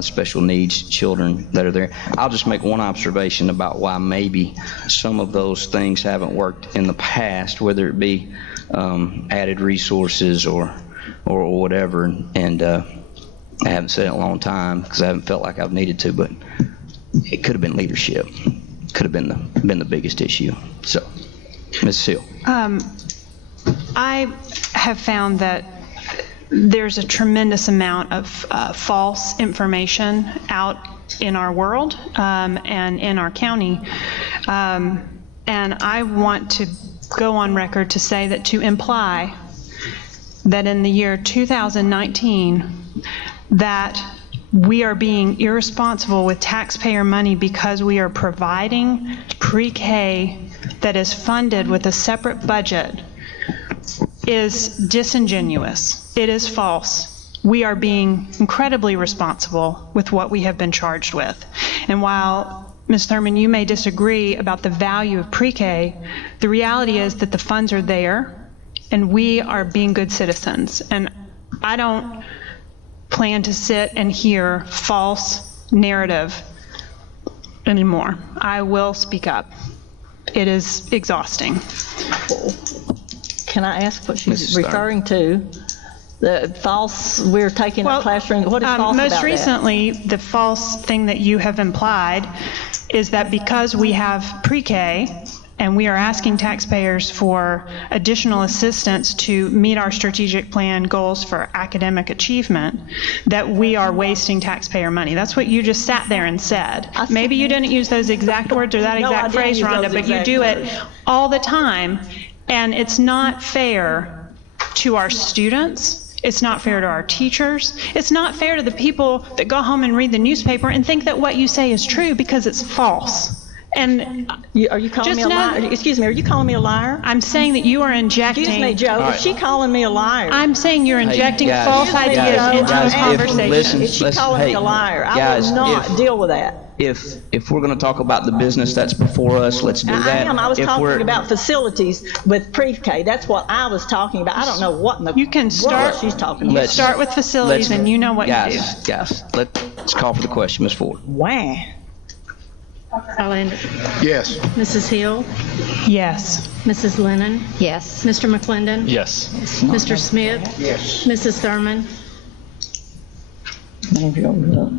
special needs children that are there. I'll just make one observation about why maybe some of those things haven't worked in the past, whether it be added resources or whatever. And I haven't said it in a long time because I haven't felt like I've needed to, but it could have been leadership. Could have been the biggest issue. So, Ms. Hill. I have found that there's a tremendous amount of false information out in our world and in our county. And I want to go on record to say that to imply that in the year 2019 that we are being irresponsible with taxpayer money because we are providing pre-K that is funded with a separate budget is disingenuous. It is false. We are being incredibly responsible with what we have been charged with. And while, Ms. Thurman, you may disagree about the value of pre-K, the reality is that the funds are there and we are being good citizens. And I don't plan to sit and hear false narrative anymore. I will speak up. It is exhausting. Can I ask what she's Mrs. referring to? The false, we're taking a classroom, what is false about Most that? recently, the false thing that you have implied is that because we have pre-K and we are asking taxpayers for additional assistance to meet our strategic plan goals for academic achievement, that we are wasting taxpayer money. That's what you just sat there and said. Maybe you didn't use those exact words or that No, I exact didn't phrase, use Rhonda, those but you exact do words. it all the time. And it's not fair to our students. It's not fair to our teachers. It's not fair to the people that go home and read the newspaper and think that what you say is true because it's false. And Are you calling me a liar? Excuse me, are you calling me a liar? I'm saying that you are injecting. Excuse me, Joe, is she calling me a liar? I'm saying you're injecting guys, false guys, ideas into guys, a if- conversation. listen, Is she listen, calling me hey, a liar? I guys, will not if- deal with that. If we're going to talk about the business that's before us, let's do that. I was If we're- talking about facilities with pre-K. That's what I was talking about. I don't know what in the You can start. world she's talking You about. start with facilities, and you know what you do. Guys, let's call for the question, Ms. Ford. Wow. Highlander. Yes. Mrs. Hill. Yes. Mrs. Lennon. Yes. Mr. McClendon. Yes. Mr. Smith. Yes. Mrs. Thurman.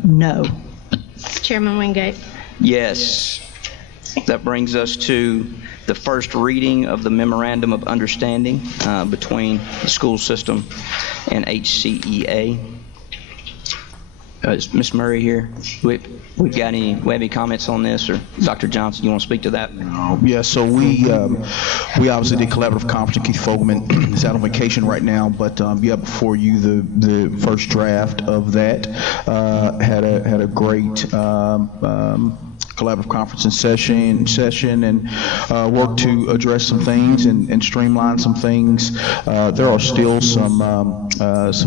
No. Chairman Wingate. Yes. That brings us to the first reading of the Memorandum of Understanding between the school system and HCEA. Is Ms. Murray here? We have any comments on this, or Dr. Johnson, you want to speak to that? Yeah, so we obviously did collaborative conference, and Keith Fogelman is out on vacation right now, but you have before you the first draft of that. Had a great collaborative conference and session and worked to address some things and streamline some things. There are still some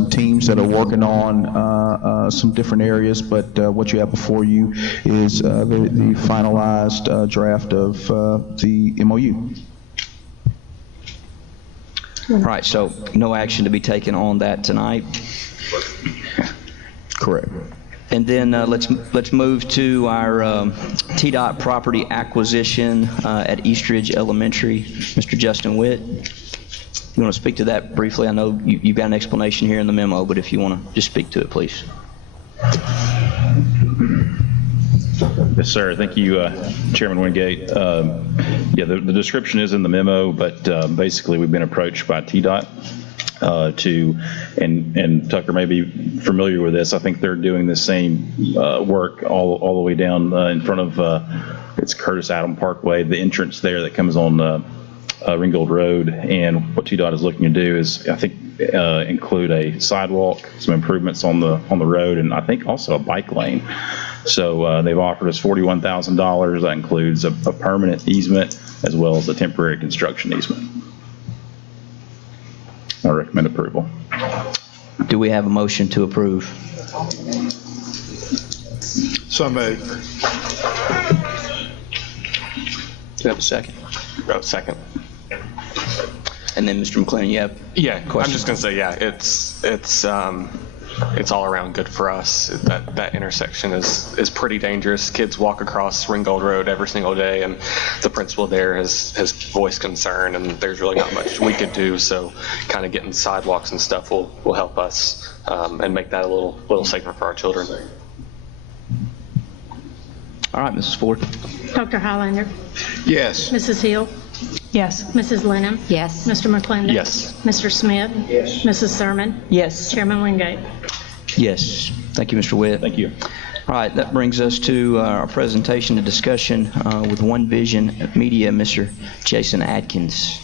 teams that are working on some different areas, but what you have before you is the finalized draft of the MOU. All right, so no action to be taken on that tonight. Correct. And then let's move to our TDOT property acquisition at Eastridge Elementary. Mr. Justin Witt, you want to speak to that briefly? I know you've got an explanation here in the memo, but if you want to just speak to it, please. Yes, sir. Thank you, Chairman Wingate. Yeah, the description is in the memo, but basically we've been approached by TDOT and Tucker may be familiar with this. I think they're doing the same work all the way down in front of it's Curtis Adam Parkway, the entrance there that comes on Ringgold Road. And what TDOT is looking to do is, I think, include a sidewalk, some improvements on the road, and I think also a bike lane. So they've offered us $41,000. That includes a permanent easement as well as a temporary construction easement. I recommend approval. Do we have a motion to approve? So moved. Do you have a second? Second. And then Mr. McClendon, you have Yeah, I'm questions? just going to say, yeah, it's it's all around good for us. That intersection is pretty dangerous. Kids walk across Ringgold Road every single day, and the principal there has voiced concern, and there's really not much we could do. So kind of getting sidewalks and stuff will help us and make that a little safer for our children. All right, Mrs. Ford. Dr. Highlander. Yes. Mrs. Hill. Yes. Mrs. Lenham. Yes. Mr. McClendon. Yes. Mr. Smith. Yes. Mrs. Sermon. Yes. Chairman Wingate. Yes. Thank you, Mr. Witt. Thank you. All right, that brings us to our presentation and discussion with One Vision Media, Mr. Jason Atkins.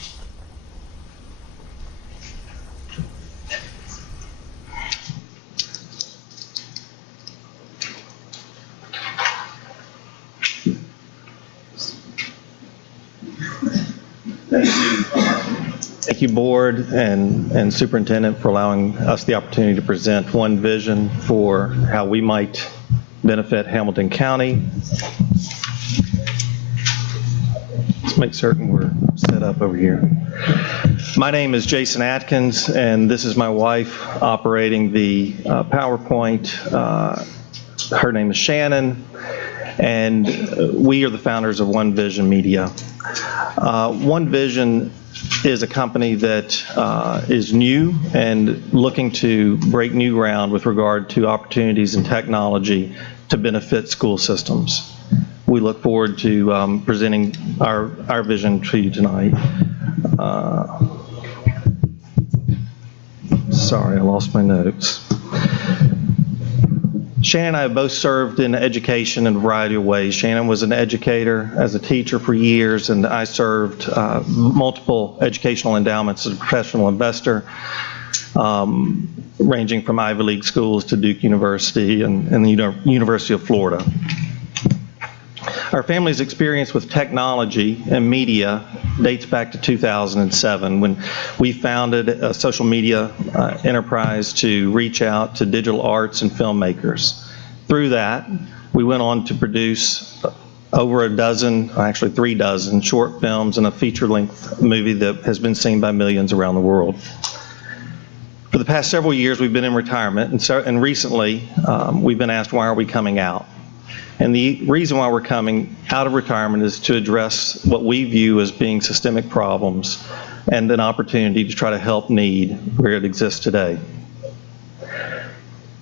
Thank you, Board and Superintendent, for allowing us the opportunity to present one vision for how we might benefit Hamilton County. Let's make certain we're set up over here. My name is Jason Atkins, and this is my wife operating the PowerPoint. Her name is Shannon, and we are the founders of One Vision Media. One Vision is a company that is new and looking to break new ground with regard to opportunities in technology to benefit school systems. We look forward to presenting our vision to you tonight. Sorry, I lost my notes. Shannon and I have both served in education in a variety of ways. Shannon was an educator as a teacher for years, and I served multiple educational endowments as a professional investor, ranging from Ivy League schools to Duke University and the University of Florida. Our family's experience with technology and media dates back to 2007 when we founded a social media enterprise to reach out to digital arts and filmmakers. Through that, we went on to produce over a dozen, actually 3 dozen, short films and a feature-length movie that has been seen by millions around the world. For the past several years, we've been in retirement, and recently we've been asked, why are we coming out? And the reason why we're coming out of retirement is to address what we view as being systemic problems and an opportunity to try to help need where it exists today.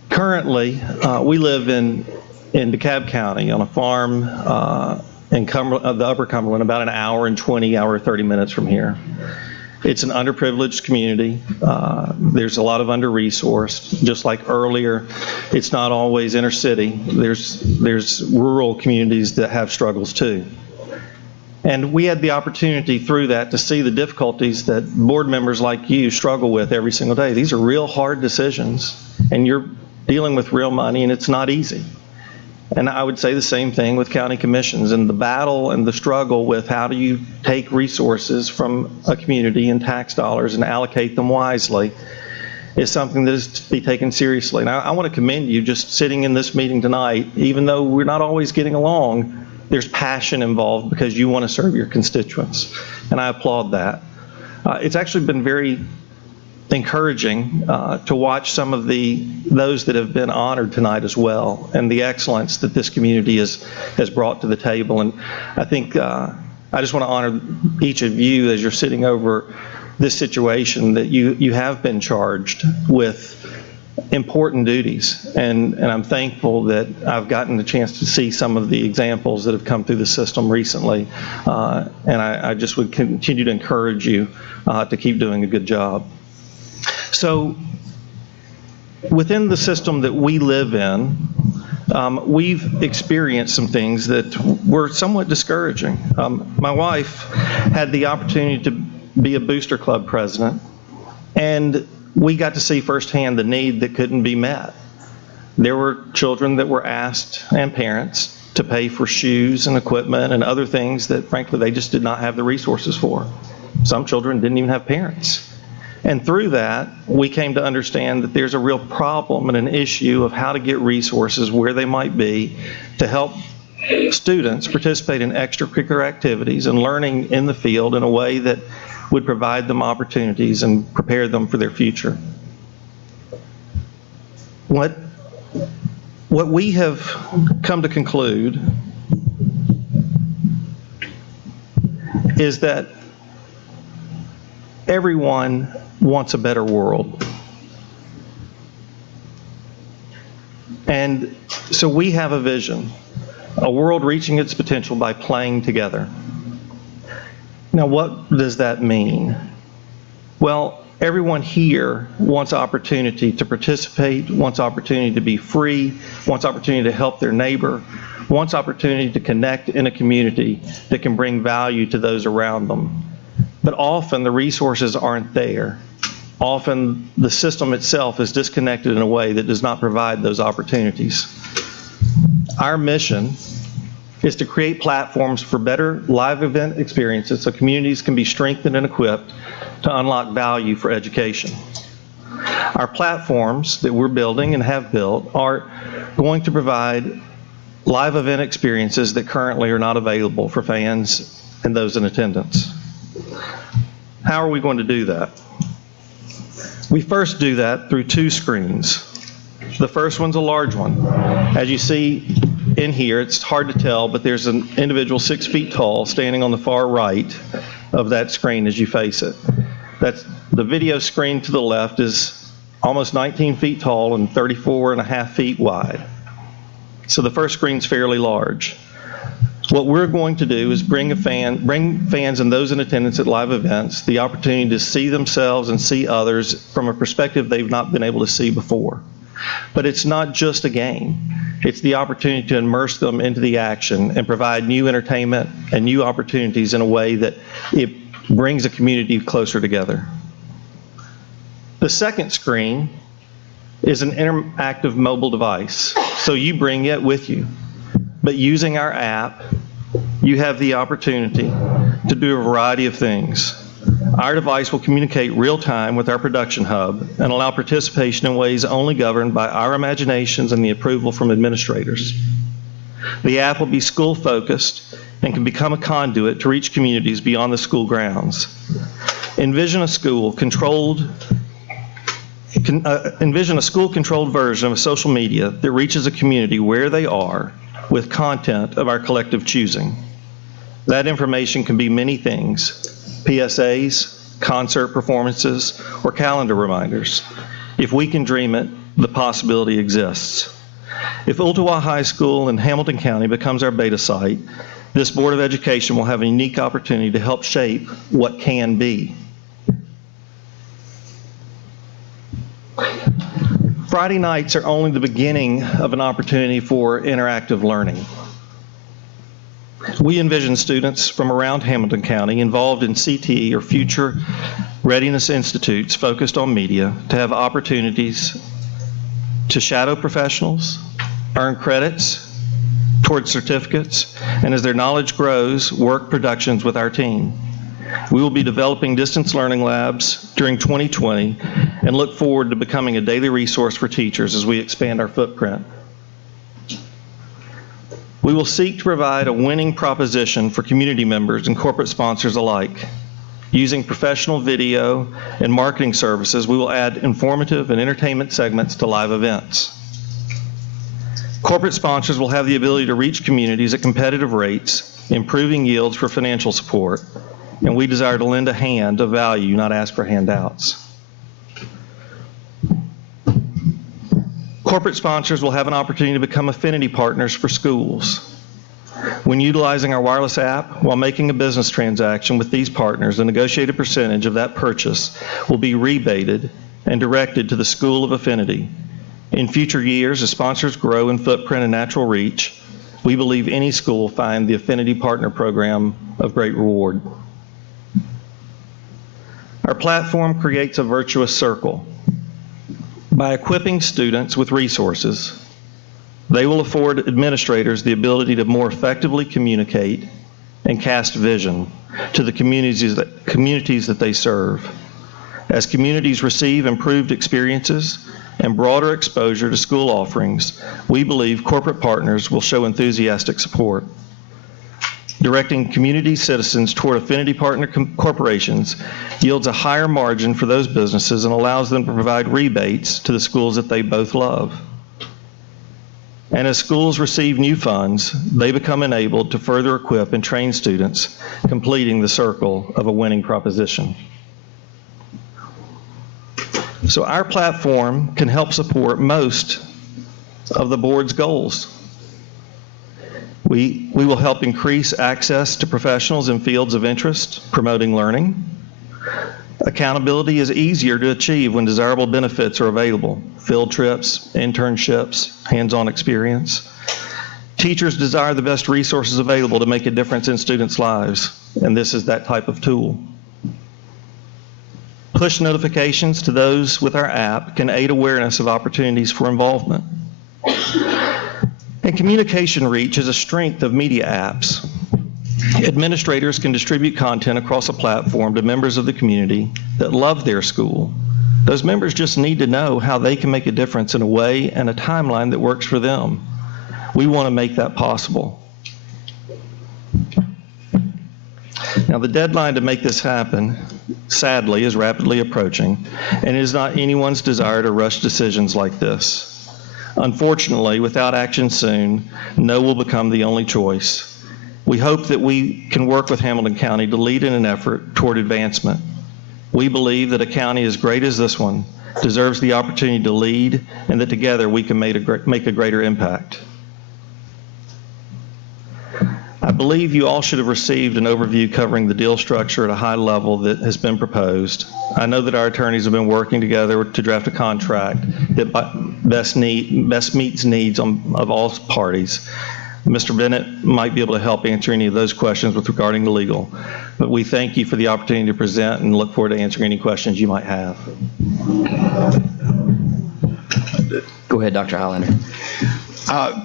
Currently, we live in DeKalb County on a farm in the Upper Cumberland, about an hour and 30 minutes from here. It's an underprivileged community. There's a lot of under-resourced. Just like earlier, it's not always inner city. There's rural communities that have struggles too. And we had the opportunity through that to see the difficulties that board members like you struggle with every single day. These are real hard decisions, and you're dealing with real money, and it's not easy. And I would say the same thing with county commissions, and the battle and the struggle with how do you take resources from a community and tax dollars and allocate them wisely is something that is to be taken seriously. And I want to commend you just sitting in this meeting tonight. Even though we're not always getting along, there's passion involved because you want to serve your constituents, and I applaud that. It's actually been very encouraging to watch some of those that have been honored tonight as well, and the excellence that this community has brought to the table. And I think I just want to honor each of you as you're sitting over this situation, that you have been charged with important duties, and I'm thankful that I've gotten the chance to see some of the examples that have come through the system recently, and I just would continue to encourage you to keep doing a good job. So within the system that we live in, we've experienced some things that were somewhat discouraging. My wife had the opportunity to be a booster club president, and we got to see firsthand the need that couldn't be met. There were children that were asked, and parents, to pay for shoes and equipment and other things that frankly they just did not have the resources for. Some children didn't even have parents. And through that, we came to understand that there's a real problem and an issue of how to get resources where they might be to help students participate in extracurricular activities and learning in the field in a way that would provide them opportunities and prepare them for their future. What we have come to conclude is that everyone wants a better world. And so we have a vision, a world reaching its potential by playing together. Now, what does that mean? Well, everyone here wants opportunity to participate, wants opportunity to be free, wants opportunity to help their neighbor, wants opportunity to connect in a community that can bring value to those around them. But often the resources aren't there. Often the system itself is disconnected in a way that does not provide those opportunities. Our mission is to create platforms for better live event experiences so communities can be strengthened and equipped to unlock value for education. Our platforms that we're building and have built are going to provide live event experiences that currently are not available for fans and those in attendance. How are we going to do that? We first do that through 2 screens. The first one's a large one. As you see in here, it's hard to tell, but there's an individual 6 feet tall standing on the far right of that screen as you face it. That's the video screen to the left is almost 19 feet tall and 34.5 feet wide. So the first screen's fairly large. What we're going to do is bring fans and those in attendance at live events the opportunity to see themselves and see others from a perspective they've not been able to see before. But it's not just a game. It's the opportunity to immerse them into the action and provide new entertainment and new opportunities in a way that it brings a community closer together. The second screen is an interactive mobile device, so you bring it with you. But using our app, you have the opportunity to do a variety of things. Our device will communicate real time with our production hub and allow participation in ways only governed by our imaginations and the approval from administrators. The app will be school focused and can become a conduit to reach communities beyond the school grounds. Envision a school-controlled version of social media that reaches a community where they are with content of our collective choosing. That information can be many things: PSAs, concert performances, or calendar reminders. If we can dream it, the possibility exists. If Ooltewah High School in Hamilton County becomes our beta site, this Board of Education will have a unique opportunity to help shape what can be. Friday nights are only the beginning of an opportunity for interactive learning. We envision students from around Hamilton County involved in CTE or future readiness institutes focused on media to have opportunities to shadow professionals, earn credits towards certificates, and as their knowledge grows, work productions with our team. We will be developing distance learning labs during 2020 and look forward to becoming a daily resource for teachers as we expand our footprint. We will seek to provide a winning proposition for community members and corporate sponsors alike. Using professional video and marketing services, we will add informative and entertainment segments to live events. Corporate sponsors will have the ability to reach communities at competitive rates, improving yields for financial support, and we desire to lend a hand of value, not ask for handouts. Corporate sponsors will have an opportunity to become affinity partners for schools. When utilizing our wireless app while making a business transaction with these partners, the negotiated percentage of that purchase will be rebated and directed to the School of Affinity. In future years, as sponsors grow in footprint and natural reach, we believe any school will find the Affinity Partner Program of great reward. Our platform creates a virtuous circle. By equipping students with resources, they will afford administrators the ability to more effectively communicate and cast vision to the communities that they serve. As communities receive improved experiences and broader exposure to school offerings, we believe corporate partners will show enthusiastic support. directing community citizens toward affinity partner corporations yields a higher margin for those businesses and allows them to provide rebates to the schools that they both love. And as schools receive new funds, they become enabled to further equip and train students, completing the circle of a winning proposition. So our platform can help support most of the board's goals. We will help increase access to professionals in fields of interest, promoting learning. Accountability is easier to achieve when desirable benefits are available: field trips, internships, hands-on experience. Teachers desire the best resources available to make a difference in students' lives, and this is that type of tool. Push notifications to those with our app can aid awareness of opportunities for involvement. And communication reach is a strength of media apps. Administrators can distribute content across a platform to members of the community that love their school. Those members just need to know how they can make a difference in a way and a timeline that works for them. We want to make that possible. Now, the deadline to make this happen, sadly, is rapidly approaching, and it is not anyone's desire to rush decisions like this. Unfortunately, without action soon, no will become the only choice. We hope that we can work with Hamilton County to lead in an effort toward advancement. We believe that a county as great as this one deserves the opportunity to lead, and that together we can make a greater impact. I believe you all should have received an overview covering the deal structure at a high level that has been proposed. I know that our attorneys have been working together to draft a contract that best meets needs of all parties. Mr. Bennett might be able to help answer any of those questions with regarding the legal, but we thank you for the opportunity to present and look forward to answering any questions you might have. Go ahead, Dr. Highlander.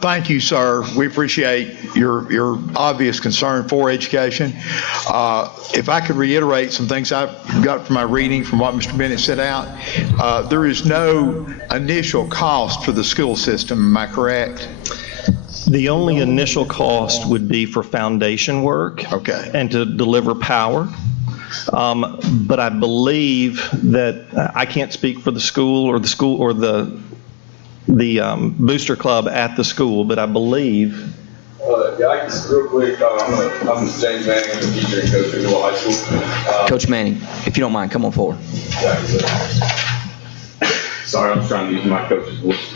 Thank you, sir. We appreciate your obvious concern for education. If I could reiterate some things I've got from my reading from what Mr. Bennett set out, there is no initial cost for the school system, am I correct? The only initial cost would be for foundation work. Okay. And to deliver power. But I believe that I can't speak for the school or the booster club at the school, but I believe. Yeah, I can, real quick, I'm James Manning, I'm a teacher and coach at Wilkes High School. Coach Manning, if you don't mind, come on forward. Sorry, I'm trying to use my coach's voice.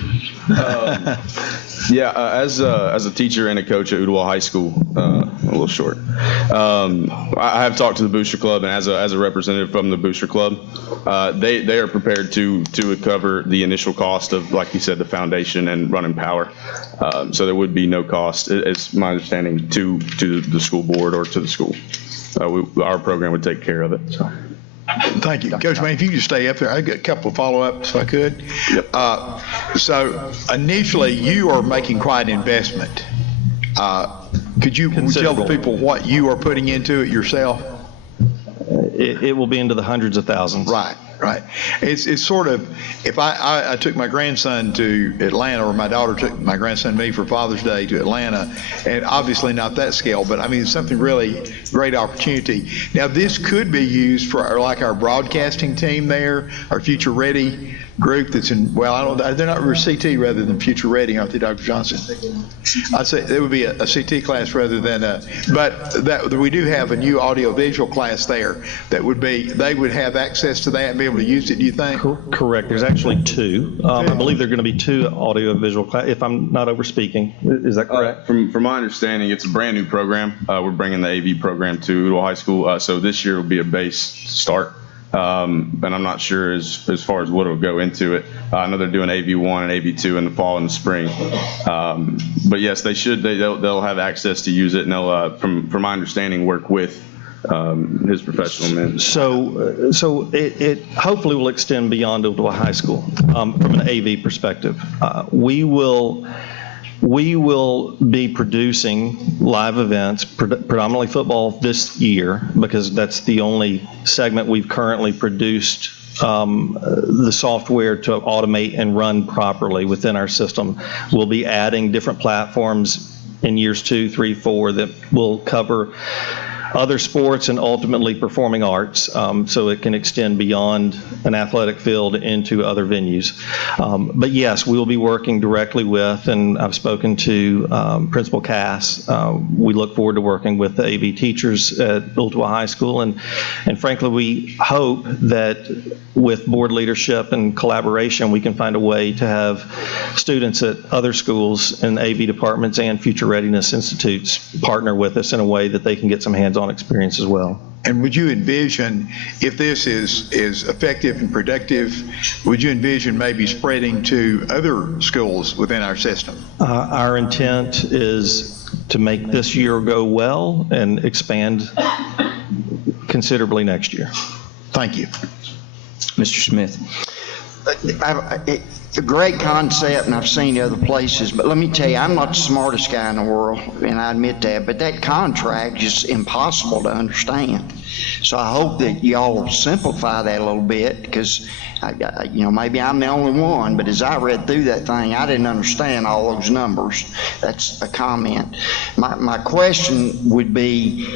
As a teacher and a coach at Ooltewah High School, a little short. I have talked to the Booster Club, and as a representative from the Booster Club, they are prepared to cover the initial cost of, like you said, the foundation and running power. So there would be no cost, it's my understanding, to the school board or to the school. Our program would take care of it. So. Thank you. Coach Manning, if you could just stay up there, I've got a couple of follow-ups if I could. Yep. So initially, you are making quite an investment. Could you tell the people what you are putting into it yourself? It will be into the hundreds of thousands. Right. It's sort of, if I took my grandson to Atlanta, or my daughter took my grandson and me for Father's Day to Atlanta, and obviously not that scale, but I mean, it's something really great opportunity. Now, this could be used for our broadcasting team there, our Future Ready group that's in, they're not CT rather than Future Ready, aren't they, Dr. Johnson? I'd say it would be a CT class rather than but we do have a new audio-visual class there that they would have access to that and be able to use it, do you think? Correct. There's actually two. I believe there are going to be two audio-visual classes, if I'm not overspeaking. Is that correct? From my understanding, it's a brand new program. We're bringing the AV program to Ooltewah High School. So this year will be a base start. And I'm not sure as far as what will go into it. I know they're doing AV1 and AV2 in the fall and the spring. But yes, they'll have access to use it, and they'll, from my understanding, work with his professional men. So it hopefully will extend beyond Ooltewah High School from an AV perspective. We will be producing live events, predominantly football this year, because that's the only segment we've currently produced the software to automate and run properly within our system. We'll be adding different platforms in years 2, 3, 4 that will cover other sports and ultimately performing arts, so it can extend beyond an athletic field into other venues. But yes, we will be working directly with, and I've spoken to Principal Cass. We look forward to working with the AV teachers at Ooltewah High School, and frankly, we hope that with board leadership and collaboration, we can find a way to have students at other schools and AV departments and future readiness institutes partner with us in a way that they can get some hands-on experience as well. And would you envision, if this is effective and productive, would you envision maybe spreading to other schools within our system? Our intent is to make this year go well and expand considerably next year. Thank you. Mr. Smith. A great concept, and I've seen other places, but let me tell you, I'm not the smartest guy in the world, and I admit that, but that contract is impossible to understand. So I hope that y'all will simplify that a little bit, because maybe I'm the only one, but as I read through that thing, I didn't understand all those numbers. That's a comment. My question would be,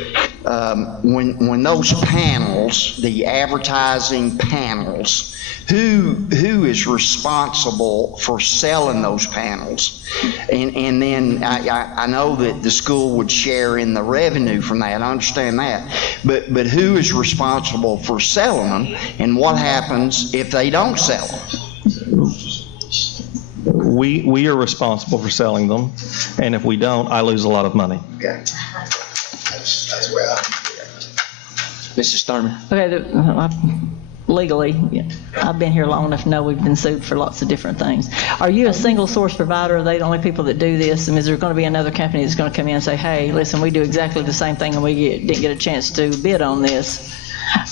when those panels, the advertising panels, who is responsible for selling those panels? And then I know that the school would share in the revenue from that. I understand that. But who is responsible for selling them, and what happens if they don't sell them? We are responsible for selling them, and if we don't, I lose a lot of money. Okay. That's where Mrs. Thurman. Okay, legally, I've been here long enough to know we've been sued for lots of different things. Are you a single source provider? Are they the only people that do this? And is there going to be another company that's going to come in and say, hey, listen, we do exactly the same thing and we didn't get a chance to bid on this?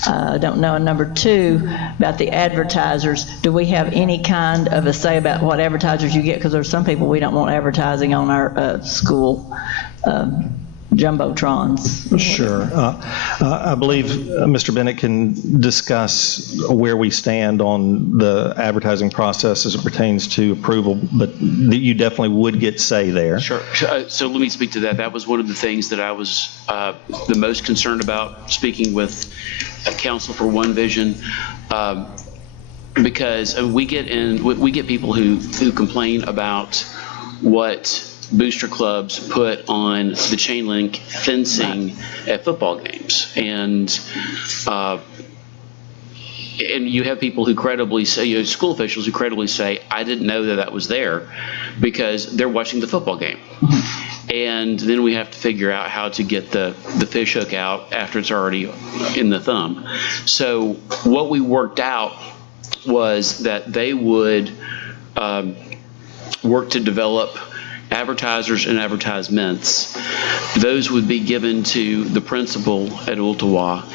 I don't know. And number two, about the advertisers, do we have any kind of a say about what advertisers you get? Because there's some people we don't want advertising on our school jumbotrons. Sure. I believe Mr. Bennett can discuss where we stand on the advertising process as it pertains to approval, but you definitely would get say there. Sure. So let me speak to that. That was one of the things that I was the most concerned about speaking with Council for One Vision, because we get people who complain about what booster clubs put on the chain link fencing at football games, and you have people who credibly say, school officials who credibly say, I didn't know that was there, because they're watching the football game. And then we have to figure out how to get the fish hook out after it's already in the thumb. So what we worked out was that they would work to develop advertisers and advertisements. Those would be given to the principal at Ooltewah,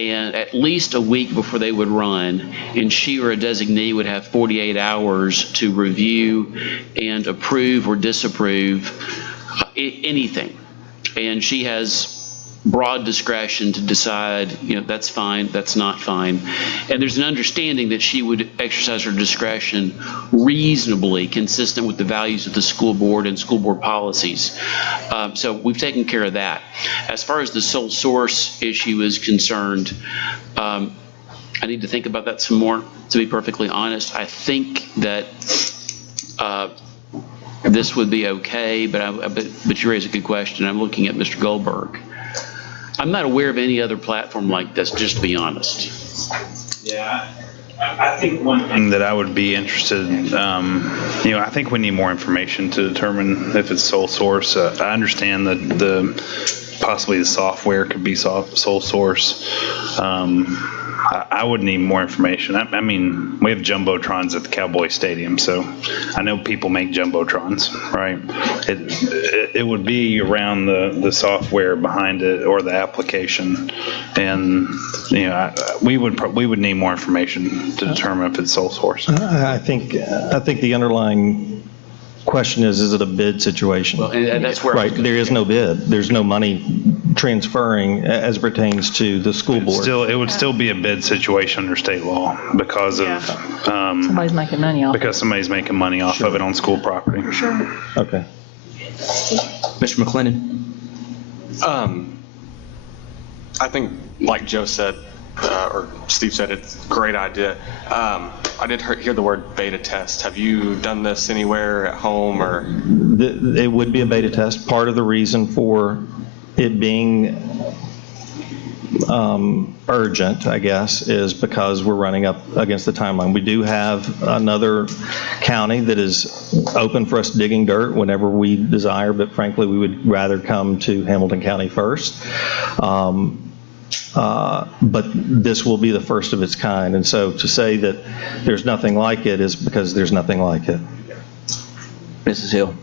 and at least a week before they would run, and she or a designee would have 48 hours to review and approve or disapprove anything. And she has broad discretion to decide, that's fine, that's not fine. And there's an understanding that she would exercise her discretion reasonably consistent with the values of the school board and school board policies. So we've taken care of that. As far as the sole source issue is concerned, I need to think about that some more, to be perfectly honest. I think that this would be okay, but you raise a good question. I'm looking at Mr. Goldberg. I'm not aware of any other platform like this, just to be honest. Yeah, I think one thing that I would be interested in, I think we need more information to determine if it's sole source. I understand that possibly the software could be sole source. I would need more information. I mean, we have jumbotrons at the Cowboy Stadium, so I know people make jumbotrons, right? It would be around the software behind it or the application, and we would need more information to determine if it's sole source. I think the underlying question is it a bid situation? Well, and that's where right. There is no bid. There's no money transferring as pertains to the school board. It would still be a bid situation under state law because of somebody's making money off. Because somebody's making money off of it on school property. Sure. Okay. Mr. McLennan? I think, like Joe said, or Steve said, it's a great idea. I did hear the word beta test. Have you done this anywhere at home or? It would be a beta test. Part of the reason for it being urgent, I guess, is because we're running up against the timeline. We do have another county that is open for us digging dirt whenever we desire, but frankly, we would rather come to Hamilton County first. But this will be the first of its kind. And so to say that there's nothing like it is because there's nothing like it. Mrs. Hill?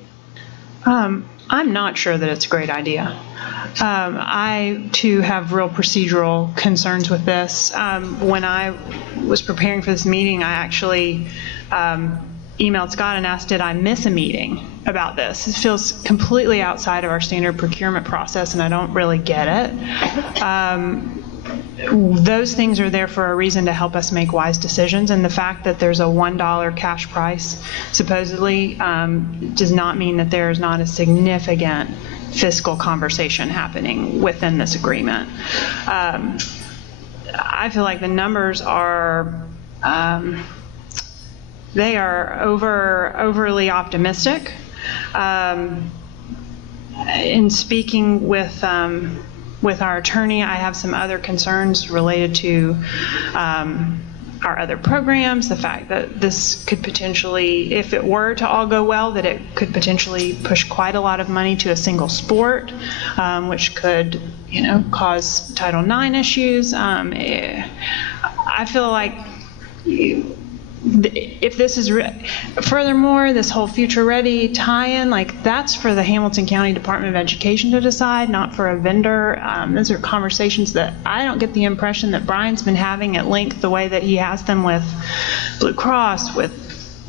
I'm not sure that it's a great idea. I, too, have real procedural concerns with this. When I was preparing for this meeting, I actually emailed Scott and asked, did I miss a meeting about this? It feels completely outside of our standard procurement process, and I don't really get it. Those things are there for a reason to help us make wise decisions, and the fact that there's a $1 cash price supposedly does not mean that there's not a significant fiscal conversation happening within this agreement. I feel like the numbers are they are overly optimistic. In speaking with our attorney, I have some other concerns related to our other programs, the fact that this could potentially, if it were to all go well, that it could potentially push quite a lot of money to a single sport, which could, cause Title IX issues. I feel like if this is, furthermore, this whole Future Ready tie-in, that's for the Hamilton County Department of Education to decide, not for a vendor. Those are conversations that I don't get the impression that Brian's been having at length the way that he has them with Blue Cross, with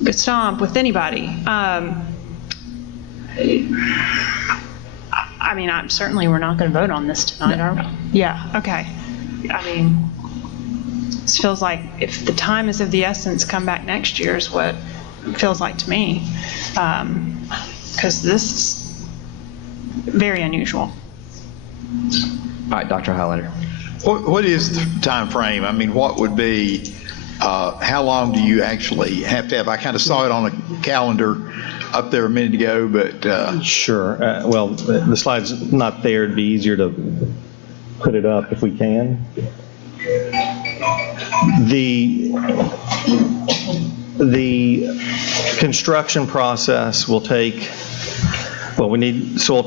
Gestamp, with anybody. Certainly we're not going to vote on this tonight, are we? Yeah, okay. This feels like if the time is of the essence, come back next year is what it feels like to me. Because this is very unusual. All right, Dr. Highlighter. What is the time frame? What would be, how long do you actually have to have? I kind of saw it on a calendar up there a minute ago, but. Sure. Well, the slide's not there. It'd be easier to put it up if we can. The construction process will take, well, we need soil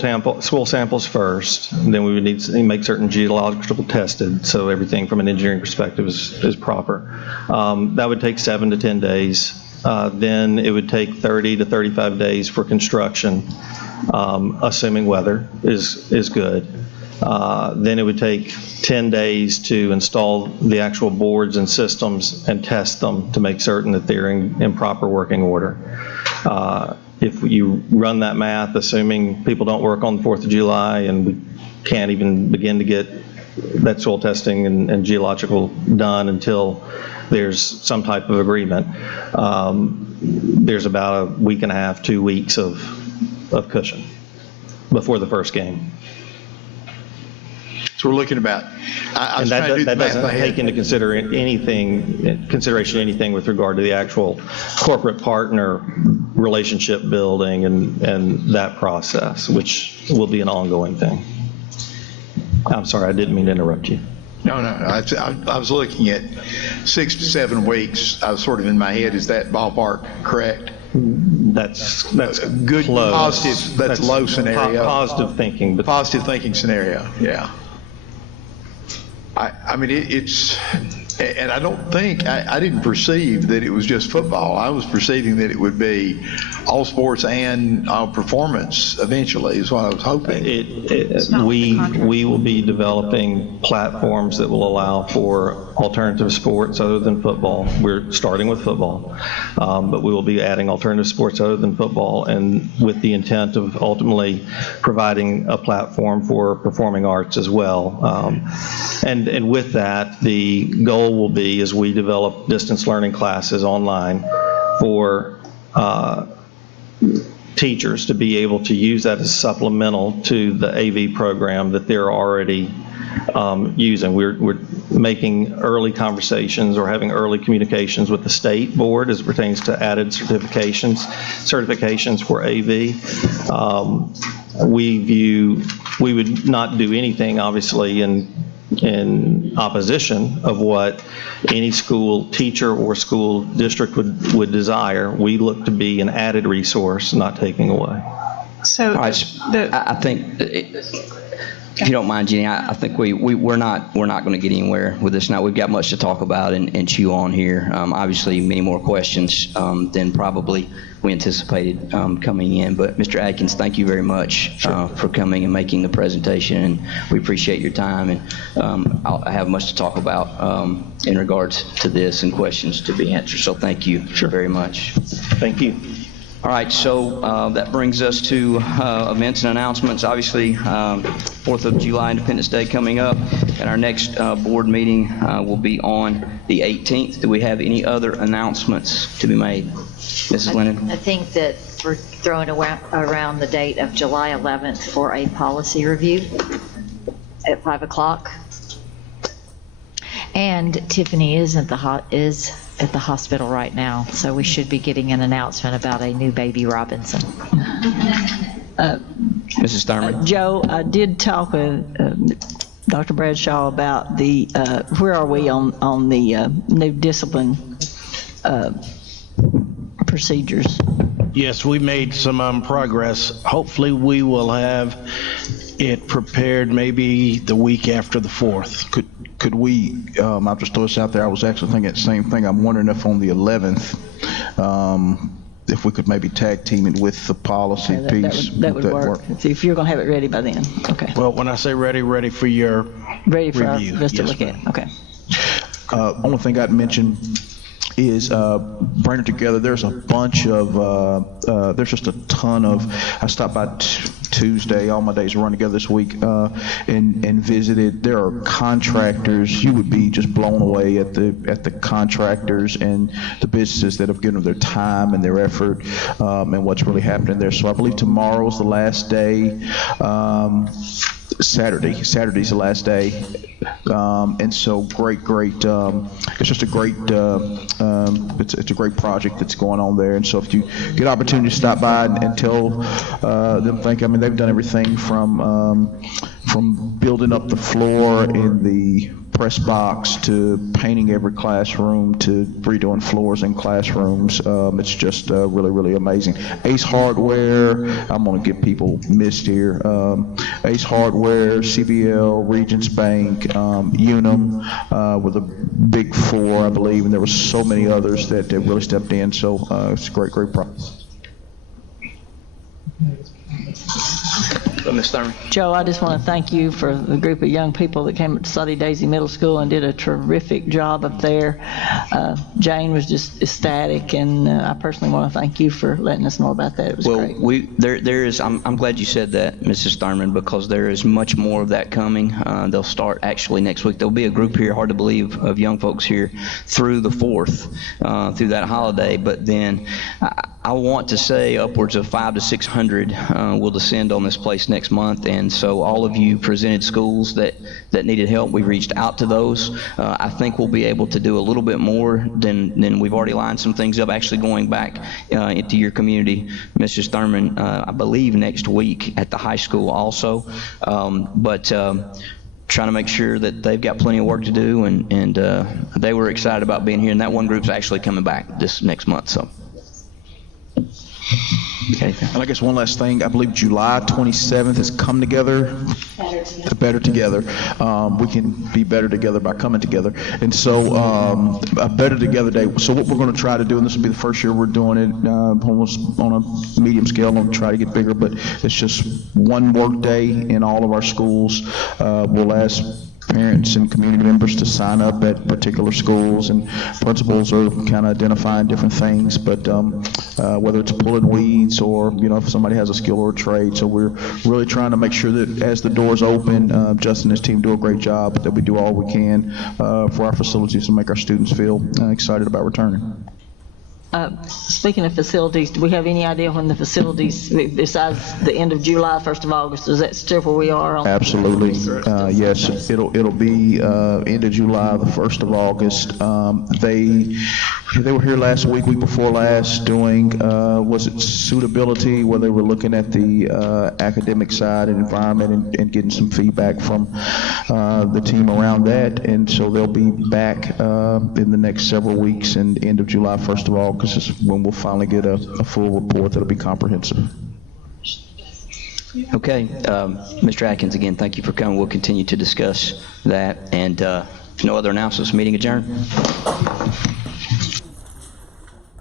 samples first, and then we would need to make certain geological tested, so everything from an engineering perspective is proper. That would take 7 to 10 days. Then it would take 30 to 35 days for construction, assuming weather is good. Then it would take 10 days to install the actual boards and systems and test them to make certain that they're in proper working order. If you run that math, assuming people don't work on the 4th of July and we can't even begin to get that soil testing and geological done until there's some type of agreement, there's about a week and a half, 2 weeks of cushion before the first game. So we're looking about, I was trying to do the that math in doesn't my take head. into consideration anything with regard to the actual corporate partner relationship building and that process, which will be an ongoing thing. I'm sorry, I didn't mean to interrupt you. No, I was looking at 6 to 7 weeks. I was sort of in my head, is that ballpark correct? That's good, close. positive, that's low scenario. Positive thinking. But positive thinking scenario, yeah. It's, and I don't think, I didn't perceive that it was just football. I was perceiving that it would be all sports and performance eventually, is what I was hoping. We will be developing platforms that will allow for alternative sports other than football. We're starting with football, but we will be adding alternative sports other than football, and with the intent of ultimately providing a platform for performing arts as well. And with that, the goal will be, as we develop distance learning classes online for teachers to be able to use that as supplemental to the AV program that they're already using. We're making early conversations or having early communications with the state board as it pertains to added certifications for AV. We would not do anything, obviously, in opposition of what any school teacher or school district would desire. We look to be an added resource, not taking away. So I think, if you don't mind, Jenny, I think we're not going to get anywhere with this now. We've got much to talk about and chew on here. Obviously, many more questions than probably we anticipated coming in. But Mr. Atkins, thank you very much for coming and making the presentation, and we appreciate your time. And I have much to talk about in regards to this and questions to be answered. So thank you very much. Thank you. All right, so that brings us to events and announcements. Obviously, 4th of July, Independence Day coming up, and our next board meeting will be on the 18th. Do we have any other announcements to be made? Mrs. Lennon? I think that we're throwing around the date of July 11th for a policy review at 5 o'clock. And Tiffany is at the hospital right now, so we should be getting an announcement about a new baby Robinson. Mrs. Thurman? Joe, I did talk with Dr. Bradshaw about the, where are we on the new discipline procedures? Yes, we made some progress. Hopefully, we will have it prepared maybe the week after the 4th. Could we, I'll just throw this out there, I was actually thinking the same thing. I'm wondering if on the 11th, if we could maybe tag team it with the policy piece. That would work. See if you're going to have it ready by then. Okay. Well, when I say ready for your ready for review. us to look at. Okay. Only thing I'd mention is bring it together. There's a bunch of, there's just a ton of, I stopped by Tuesday, all my days run together this week, and visited. There are contractors, you would be just blown away at the contractors and the businesses that have given their time and their effort and what's really happening there. So I believe tomorrow's the last day. Saturday's the last day, and so great. It's just a great. It's a great project that's going on there, and so if you get opportunity to stop by and tell them, they've done everything from building up the floor in the press box to painting every classroom to redoing floors in classrooms. It's just really amazing. Ace Hardware, I'm going to get people missed here. Ace Hardware, CBL, Regions Bank, Unum with a big four, I believe, and there were so many others that really stepped in. So it's a great process. Ms. Thurman? Joe, I just want to thank you for the group of young people that came up to Soddy Daisy Middle School and did a terrific job up there. Jane was just ecstatic, and I personally want to thank you for letting us know about that. It was great. There is. I'm glad you said that, Mrs. Thurman, because there is much more of that coming. They'll start actually next week. There'll be a group here, hard to believe, of young folks here through the 4th, through that holiday. But then I want to say upwards of 500 to 600 will descend on this place next month, and so all of you presented schools that needed help, we reached out to those. I think we'll be able to do a little bit more than we've already lined some things up, actually going back into your community, Mrs. Thurman, I believe next week at the high school also, but trying to make sure that they've got plenty of work to do, and they were excited about being here, and that one group's actually coming back this next month. So. Okay. And I guess one last thing, I believe July 27th is Come Together, Better Together. We can be better together by coming together. And so a Better Together Day. So what we're going to try to do, and this will be the first year we're doing it almost on a medium scale, we'll try to get bigger, but it's just one work day in all of our schools. We'll ask parents and community members to sign up at particular schools, and principals are kind of identifying different things, but whether it's pulling weeds or, if somebody has a skill or a trade. So we're really trying to make sure that as the doors open, Justin and his team do a great job, but that we do all we can for our facilities to make our students feel excited about returning. Speaking of facilities, do we have any idea when the facilities, besides the end of July, 1st of August, is that still where we are? Absolutely. Yes, it'll be end of July, the 1st of August. They were here last week before last, doing, was it suitability, where they were looking at the academic side and environment and getting some feedback from the team around that. And so they'll be back in the next several weeks, and end of July, 1st of August is when we'll finally get a full report that'll be comprehensive. Okay, Mr. Atkins, again, thank you for coming. We'll continue to discuss that. And if no other announcements, meeting adjourned.